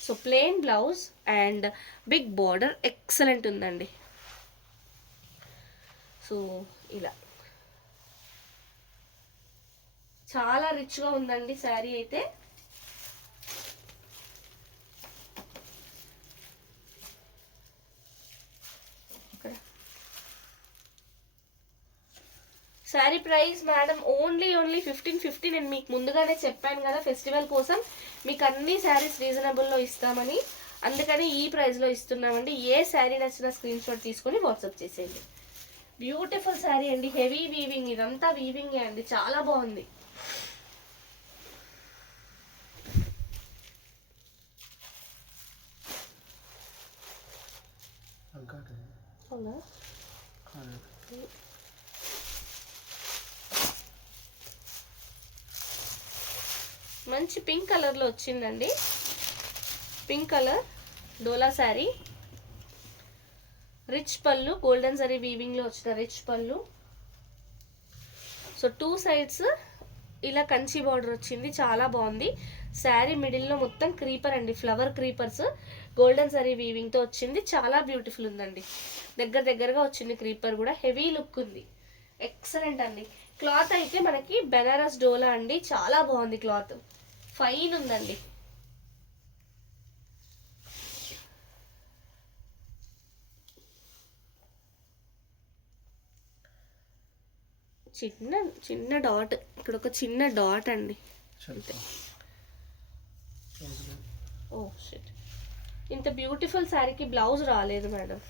So plain blouse and big border, excellent ఉందండి. సో ఇలా చాలా రిచ్గా ఉందండి శారీ అయితే. Sari price madam only 1550. నేను మీకు ముందుగానే చెప్పాను కదా, ఫెస్టివల్ కోసం మీకు అన్ని శారీస్ రీజనబుల్లో ఇస్తామని, అందుకని ఈ ప్రైస్లో ఇస్తున్నామండి. ఏ శారీ నచ్చిన స్క్రీన్ షాట్ తీసుకొని వాట్సాప్ చేసేయండి. బ్యూటిఫుల్ శారీ అండి, హెవీ వీవింగ్, ఇదంతా వీవింగే అండి, చాలా బాగుంది. అవునా, మంచి పింక్ కలర్లో వచ్చిందండి. పింక్ కలర్ డోలా శారీ, రిచ్ పళ్ళు, గోల్డెన్ జరీ వీవింగ్లో వచ్చిన రిచ్ పళ్ళు. సో 2 సైడ్స్ ఇలా కంచి బార్డర్ వచ్చింది, చాలా బాగుంది. శారీ మిడిల్లో మొత్తం క్రీపర్ అండి, ఫ్లవర్ క్రీపర్స్ గోల్డెన్ జరీ వీవింగ్తో వచ్చింది, చాలా బ్యూటిఫుల్ ఉందండి. దగ్గరగా వచ్చింది క్రీపర్ కూడా, హెవీ లుక్ ఉంది, ఎక్సలెంట్ అండి. క్లాత్ అయితే మనకి బెనారస్ డోలా అండి, చాలా బాగుంది క్లాత్, ఫైన్ ఉందండి. చిన్న చిన్న డాట్, ఇక్కడ ఒక చిన్న డాట్ అండి అంతే. ఓ షిట్, ఇంత బ్యూటిఫుల్ శారీకి బ్లౌజ్ రాలేదు మేడం.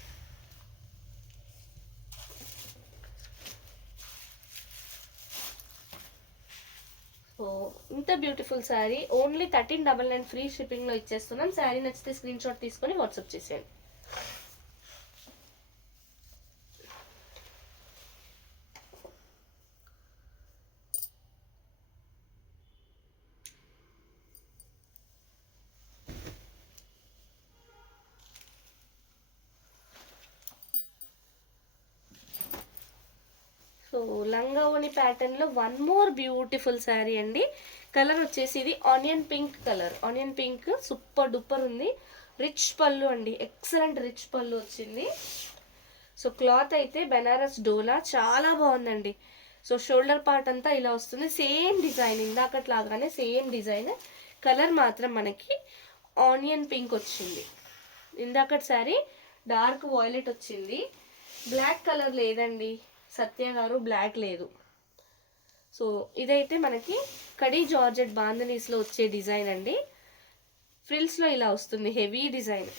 సో ఇంత బ్యూటిఫుల్ శారీ ఓన్లీ 1399 ఫ్రీ షిప్పింగ్లో ఇచ్చేస్తున్నాం. శారీ నచ్చితే స్క్రీన్ షాట్ తీసుకొని వాట్సాప్ చేసేయండి. సో లంగా ఓని ప్యాటర్న్లో వన్ మోర్ బ్యూటిఫుల్ శారీ అండి. కలర్ వచ్చేసి ఇది onion pink colour. Onion pink super duper ఉంది. రిచ్ పళ్ళు అండి, ఎక్సలెంట్ రిచ్ పళ్ళు వచ్చింది. సో క్లాత్ అయితే బెనారస్ డోలా చాలా బాగుందండి. సో షోల్డర్ పార్ట్ అంతా ఇలా వస్తుంది, సేమ్ డిజైన్ ఇందాకట్లాగానే సేమ్ డిజైన్. కలర్ మాత్రం మనకి ఆనియన్ పింక్ వచ్చింది. ఇందాకటి శారీ డార్క్ వాయిలెట్ వచ్చింది. బ్లాక్ కలర్ లేదండి సత్య గారు, బ్లాక్ లేదు. సో ఇదైతే మనకి కడీ జార్జెట్ బాందనీస్లో వచ్చే డిజైన్ అండి. ఫ్రిల్స్లో ఇలా వస్తుంది, హెవీ డిజైన్.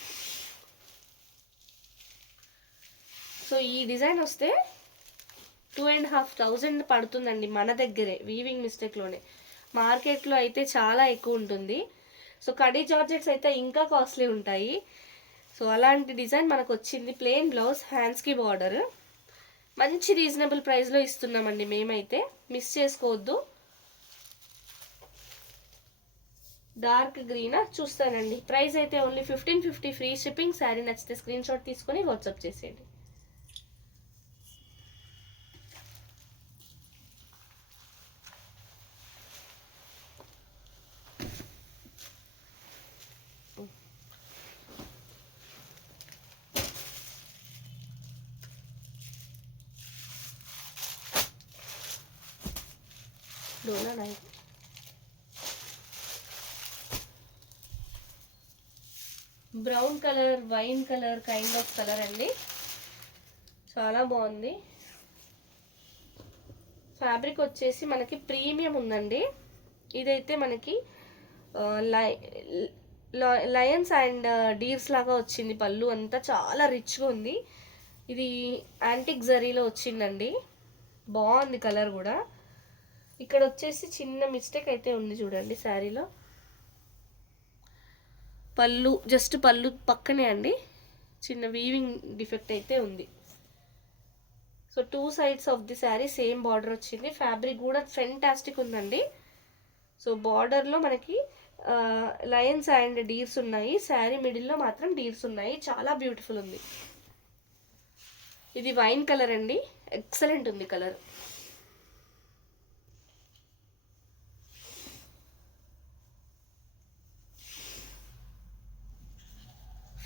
సో ఈ డిజైన్ వస్తే 2500 పడుతుందండి మన దగ్గరే, వీవింగ్ మిస్టేక్లోనే. మార్కెట్లో అయితే చాలా ఎక్కువ ఉంటుంది. సో కడీ జార్జెట్స్ అయితే ఇంకా కాస్ట్లీ ఉంటాయి. సో అలాంటి డిజైన్ మనకు వచ్చింది. ప్లెయిన్ బ్లౌజ్, హ్యాండ్స్కి బార్డర్. మంచి రీజనబుల్ ప్రైస్లో ఇస్తున్నామండి మేమైతే, మిస్ చేసుకోవద్దు. డార్క్ గ్రీనా చూస్తానండి. ప్రైస్ అయితే ఓన్లీ 1550 ఫ్రీ షిప్పింగ్. శారీ నచ్చితే స్క్రీన్ షాట్ తీసుకొని వాట్సాప్ చేసేయండి. డోలా night brown colour, wine colour kind of colour అండి, చాలా బాగుంది. ఫ్యాబ్రిక్ వచ్చేసి మనకి ప్రీమియం ఉందండి. ఇదైతే మనకి లయన్స్ అండ్ డీర్స్ లాగా వచ్చింది. పళ్ళు అంతా చాలా రిచ్గా ఉంది. ఇది యాంటిక్ జరీలో వచ్చిందండి, బాగుంది కలర్ కూడా. ఇక్కడ వచ్చేసి చిన్న మిస్టేక్ అయితే ఉంది చూడండి శారీలో. పళ్ళు జస్ట్ పళ్ళు పక్కనే అండి చిన్న వీవింగ్ డిఫెక్ట్ అయితే ఉంది. So 2 sides of the sari same border వచ్చింది. ఫ్యాబ్రిక్ కూడా ఫెంటాస్టిక్ ఉందండి. సో బార్డర్లో మనకి లయన్స్ అండ్ డీర్స్ ఉన్నాయి. శారీ మిడిల్లో మాత్రం డీర్స్ ఉన్నాయి. చాలా బ్యూటిఫుల్ ఉంది. ఇది వైన్ కలర్ అండి, ఎక్సలెంట్ ఉంది కలర్.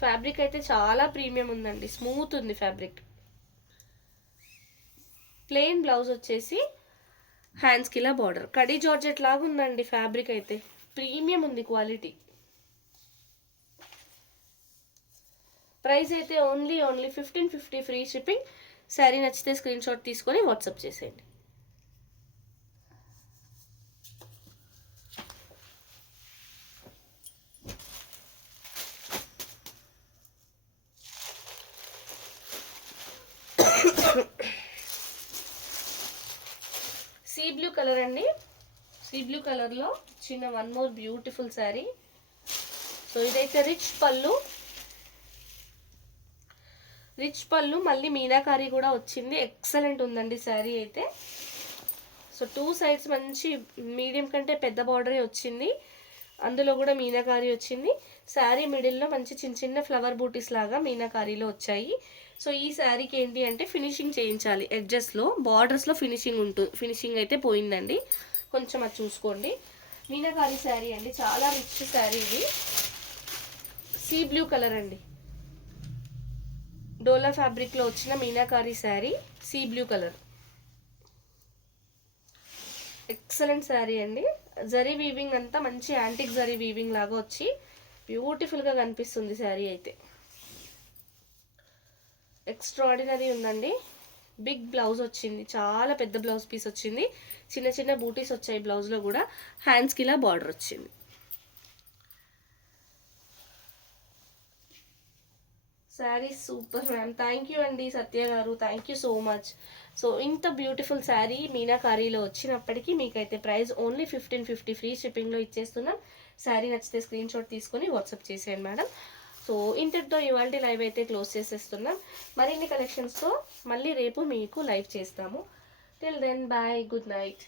ఫ్యాబ్రిక్ అయితే చాలా ప్రీమియం ఉందండి, స్మూత్ ఉంది ఫ్యాబ్రిక్. ప్లెయిన్ బ్లౌజ్ వచ్చేసి హ్యాండ్స్కి ఇలా బార్డర్. కడీ జార్జెట్ లాగా ఉందండి ఫ్యాబ్రిక్ అయితే, ప్రీమియం ఉంది క్వాలిటీ. ప్రైస్ అయితే ఓన్లీ 1550 ఫ్రీ షిప్పింగ్. శారీ నచ్చితే స్క్రీన్ షాట్ తీసుకొని వాట్సాప్ చేసేయండి. సీ బ్లూ కలర్ అండి. సీ బ్లూ కలర్లో చిన్న one more beautiful sari. So ఇదైతే రిచ్ పళ్ళు, రిచ్ పళ్ళు మళ్ళీ మీనాకారి కూడా వచ్చింది. ఎక్సలెంట్ ఉందండి శారీ అయితే. సో 2 సైడ్స్ మంచి మీడియం కంటే పెద్ద బార్డరే వచ్చింది. అందులో కూడా మీనాకారి వచ్చింది. శారీ మిడిల్లో మంచి చిన్న చిన్న ఫ్లవర్ బూటీస్ లాగా మీనాకారీలో వచ్చాయి. సో ఈ శారీకి ఏంటి అంటే ఫినిషింగ్ చేయించాలి. ఎడ్జెస్లో బార్డర్స్లో ఫినిషింగ్ అయితే పోయిందండి, కొంచెం అది చూసుకోండి. మీనాకారి శారీ అండి, చాలా రిచ్ శారీ ఇది. సీ బ్లూ కలర్ అండి, డోలా ఫ్యాబ్రిక్లో వచ్చిన meenakari sari, sea blue colour. Excellent sari అండి. జరీ వీవింగ్ అంతా మంచి యాంటిక్ జరీ వీవింగ్ లాగా వచ్చి బ్యూటిఫుల్గా కనిపిస్తుంది శారీ అయితే. ఎక్స్ట్రాడినరీ ఉందండి. బిగ్ బ్లౌజ్ వచ్చింది, చాలా పెద్ద బ్లౌజ్ పీస్ వచ్చింది. చిన్న చిన్న బూటీస్ వచ్చాయి బ్లౌజ్లో కూడా. హ్యాండ్స్కి ఇలా బార్డర్ వచ్చింది. Sari super ma'am, thank you అండి సత్య గారు, thank you so much. So ఇంత బ్యూటిఫుల్ శారీ మీనాకారీలో వచ్చినప్పటికీ మీకైతే ప్రైస్ ఓన్లీ 1550 ఫ్రీ షిప్పింగ్లో ఇచ్చేస్తున్నాం. శారీ నచ్చితే స్క్రీన్ షాట్ తీసుకొని వాట్సాప్ చేసేయండి మేడం. సో ఇంతటితో ఇవాళ లైవ్ అయితే క్లోజ్ చేసేస్తున్నాం. మరిన్ని కలెక్షన్స్తో మళ్ళీ రేపు మీకు లైవ్ చేస్తాము. Till then bye, good night.